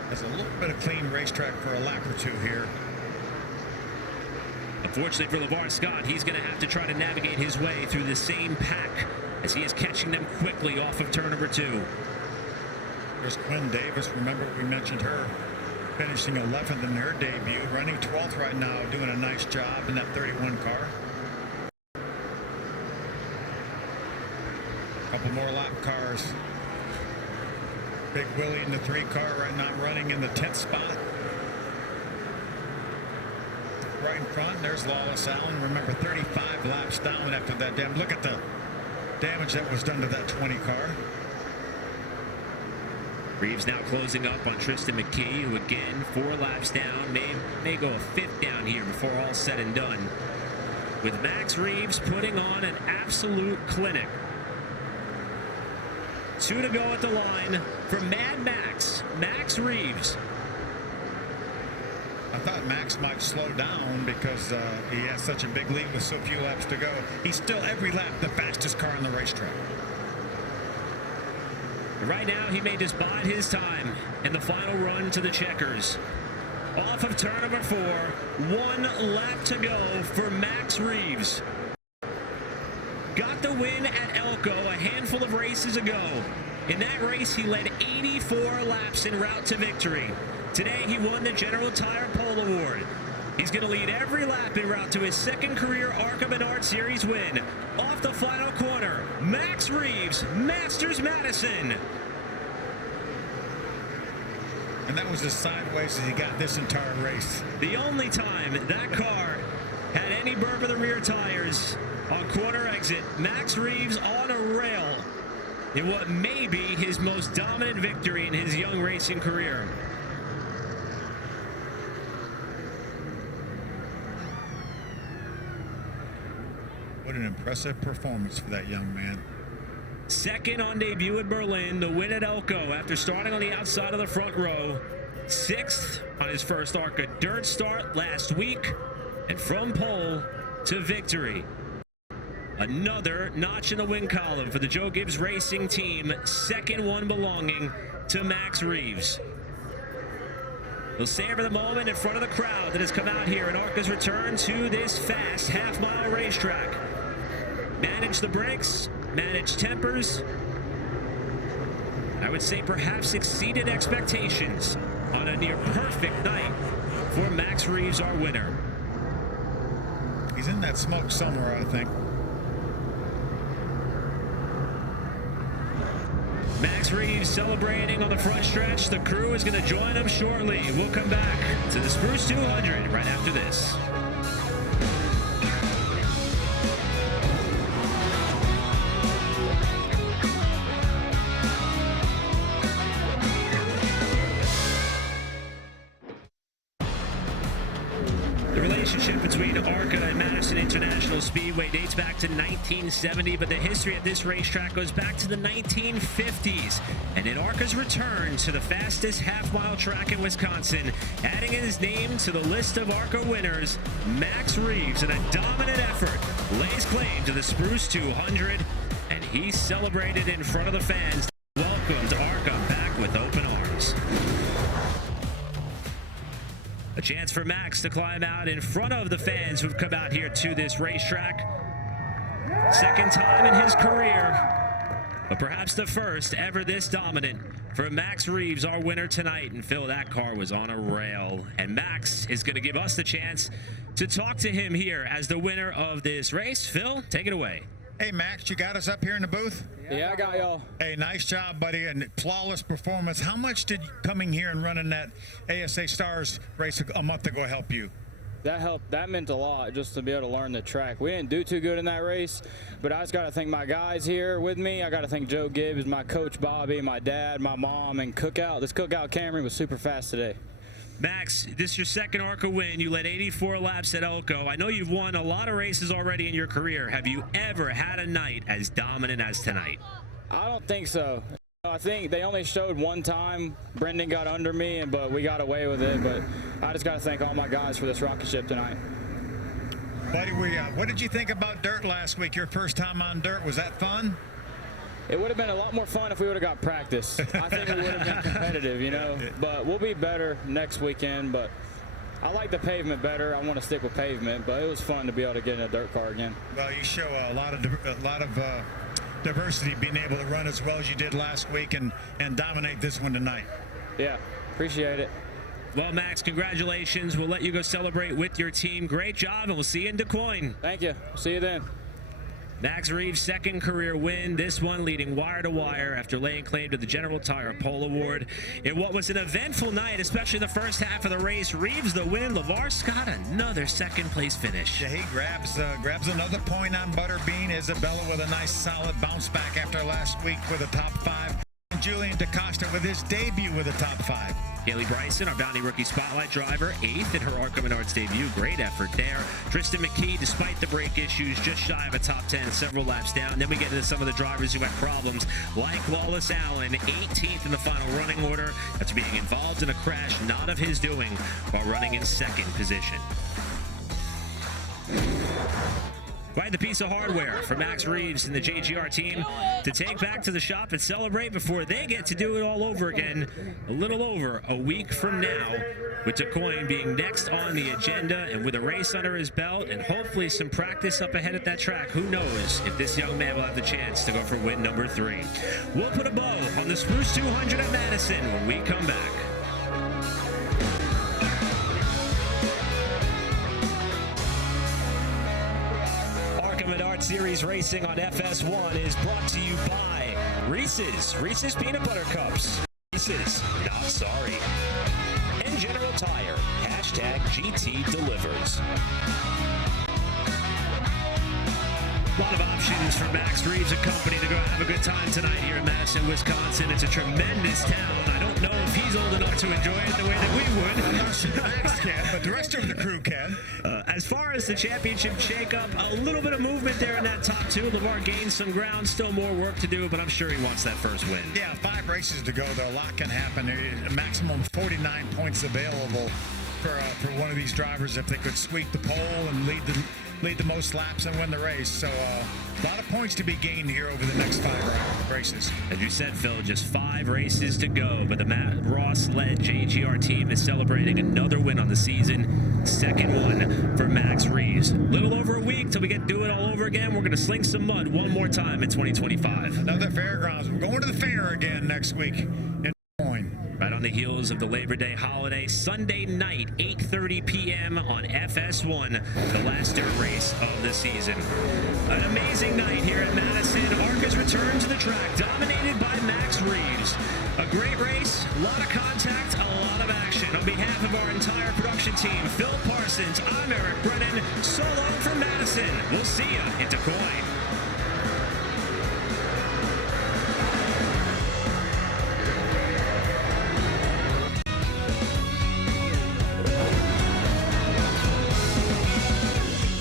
There's a little bit of clean racetrack for a lap or two here. Unfortunately for LeVar Scott, he's going to have to try to navigate his way through the same pack as he is catching them quickly off of turn number 2. There's Quinn Davis. Remember, we mentioned her finishing 11th in her debut, running 12th right now, doing a nice job in that 31 car. Couple more lap cars. Big Willie in the 3 car right now, running in the 10th spot. Right in front, there's Lawless Allen. Remember, 35 laps down after that damage. Look at the damage that was done to that 20 car. Reeves now closing up on Tristan McKee, who again 4 laps down, may go a 5th down here before all said and done. With Max Reeves putting on an absolute clinic. 2 to go at the line for Mad Max, Max Reeves. I thought Max might slow down because he has such a big lead with so few laps to go. He's still every lap the fastest car on the racetrack. Right now, he may just bide his time in the final run to the checkers. Off of turn number 4, 1 lap to go for Max Reeves. Got the win at Elko a handful of races ago. In that race, he led 84 laps en route to victory. Today, he won the General Tire Pole Award. He's going to lead every lap en route to his 2nd career ARCA Menards Series win. Off the final corner, Max Reeves, Masters Madison. And that was as sideways as he got this entire race. The only time that car had any burp of the rear tires on corner exit, Max Reeves on a rail in what may be his most dominant victory in his young racing career. What an impressive performance for that young man. 2nd on debut at Berlin, the win at Elko after starting on the outside of the front row. 6th on his first ARCA dirt start last week, and from pole to victory. Another notch in the win column for the Joe Gibbs Racing team, 2nd one belonging to Max Reeves. We'll savor the moment in front of the crowd that has come out here in ARCA's return to this fast half-mile racetrack. Manage the brakes, manage tempers. I would say perhaps exceeded expectations on a near-perfect night for Max Reeves, our winner. He's in that smoke somewhere, I think. Max Reeves celebrating on the front stretch. The crew is going to join him shortly. We'll come back to the Spruce 200 right after this. The relationship between ARCA and Madison International Speedway dates back to 1970, but the history of this racetrack goes back to the 1950s. And in ARCA's return to the fastest half-mile track in Wisconsin, adding his name to the list of ARCA winners, Max Reeves, in a dominant effort, lays claim to the Spruce 200, and he celebrated in front of the fans. Welcomed ARCA back with open arms. A chance for Max to climb out in front of the fans who've come out here to this racetrack. Second time in his career, but perhaps the first ever this dominant for Max Reeves, our winner tonight. And Phil, that car was on a rail. And Max is going to give us the chance to talk to him here as the winner of this race. Phil, take it away. Hey, Max, you got us up here in the booth? Yeah, I got y'all. Hey, nice job, buddy, and flawless performance. How much did coming here and running that ASA Stars race a month ago help you? That helped. That meant a lot just to be able to learn the track. We didn't do too good in that race, but I just got to thank my guys here with me. I got to thank Joe Gibbs, my coach Bobby, my dad, my mom, and Cookout. This Cookout Camry was super fast today. Max, this is your second ARCA win. You led 84 laps at Elko. I know you've won a lot of races already in your career. Have you ever had a night as dominant as tonight? I don't think so. I think they only showed one time. Brendan got under me, but we got away with it. But I just got to thank all my guys for this rocket ship tonight. Buddy, what did you think about dirt last week? Your first time on dirt, was that fun? It would have been a lot more fun if we would have got practice. I think we would have been competitive, you know. But we'll be better next weekend. But I like the pavement better. I want to stick with pavement. But it was fun to be able to get in a dirt car again. Well, you show a lot of diversity, being able to run as well as you did last week and dominate this one tonight. Yeah, appreciate it. Well, Max, congratulations. We'll let you go celebrate with your team. Great job, and we'll see you in Des Moines. Thank you. See you then. Max Reeves' second career win, this one leading wire to wire after laying claim to the General Tire Pole Award. In what was an eventful night, especially the first half of the race, Reeves the win, LeVar Scott another second place finish. Yeah, he grabs another point on Butterbean. Isabella with a nice solid bounce back after last week with a top 5. And Julian DaCosta with his debut with a top 5. Haley Bryson, our Bounty Rookie Spotlight driver, 8th in her ARCA Menards debut. Great effort there. Tristan McKee, despite the brake issues, just shy of a top 10, several laps down. Then we get into some of the drivers who had problems, like Wallace Allen, 18th in the final running order after being involved in a crash not of his doing while running in second position. Quite the piece of hardware for Max Reeves and the JGR team to take back to the shop and celebrate before they get to do it all over again a little over a week from now, with DeCoin being next on the agenda and with a race under his belt and hopefully some practice up ahead at that track. Who knows if this young man will have the chance to go for win number 3. We'll put a bow on the Spruce 200 at Madison when we come back. Menards Series Racing on FS1 is brought to you by Reese's Peanut Butter Cups. Reese's, not sorry. And General Tire, #GT delivers. A lot of options for Max Reeves and company to go have a good time tonight here in Madison, Wisconsin. It's a tremendous town. I don't know if he's old enough to enjoy it the way that we would. I'm not sure Max can, but the rest of the crew can. As far as the championship shakeup, a little bit of movement there in that top 2. LeVar gained some ground, still more work to do, but I'm sure he wants that first win. Yeah, 5 races to go, though. A lot can happen. There's a maximum 49 points available for one of these drivers if they could sweep the pole and lead the most laps and win the race. So a lot of points to be gained here over the next 5 races. races. As you said, Phil, just 5 races to go, but the Matt Ross-led JGR team is celebrating another win on the season. Second one for Max Reeves. Little over a week till we get to do it all over again. We're going to sling some mud one more time in 2025. Another fairgrounds. We're going to the fair again next week in Des Moines. Right on the heels of the Labor Day holiday, Sunday night, 8:30 p.m. on FS1, the last dirt race of the season. An amazing night here at Madison. ARCA's return to the track, dominated by Max Reeves. A great race, a lot of contact, a lot of action. On behalf of our entire production team, Phil Parsons, I'm Eric Brennan. So long from Madison. We'll see you in Des Moines.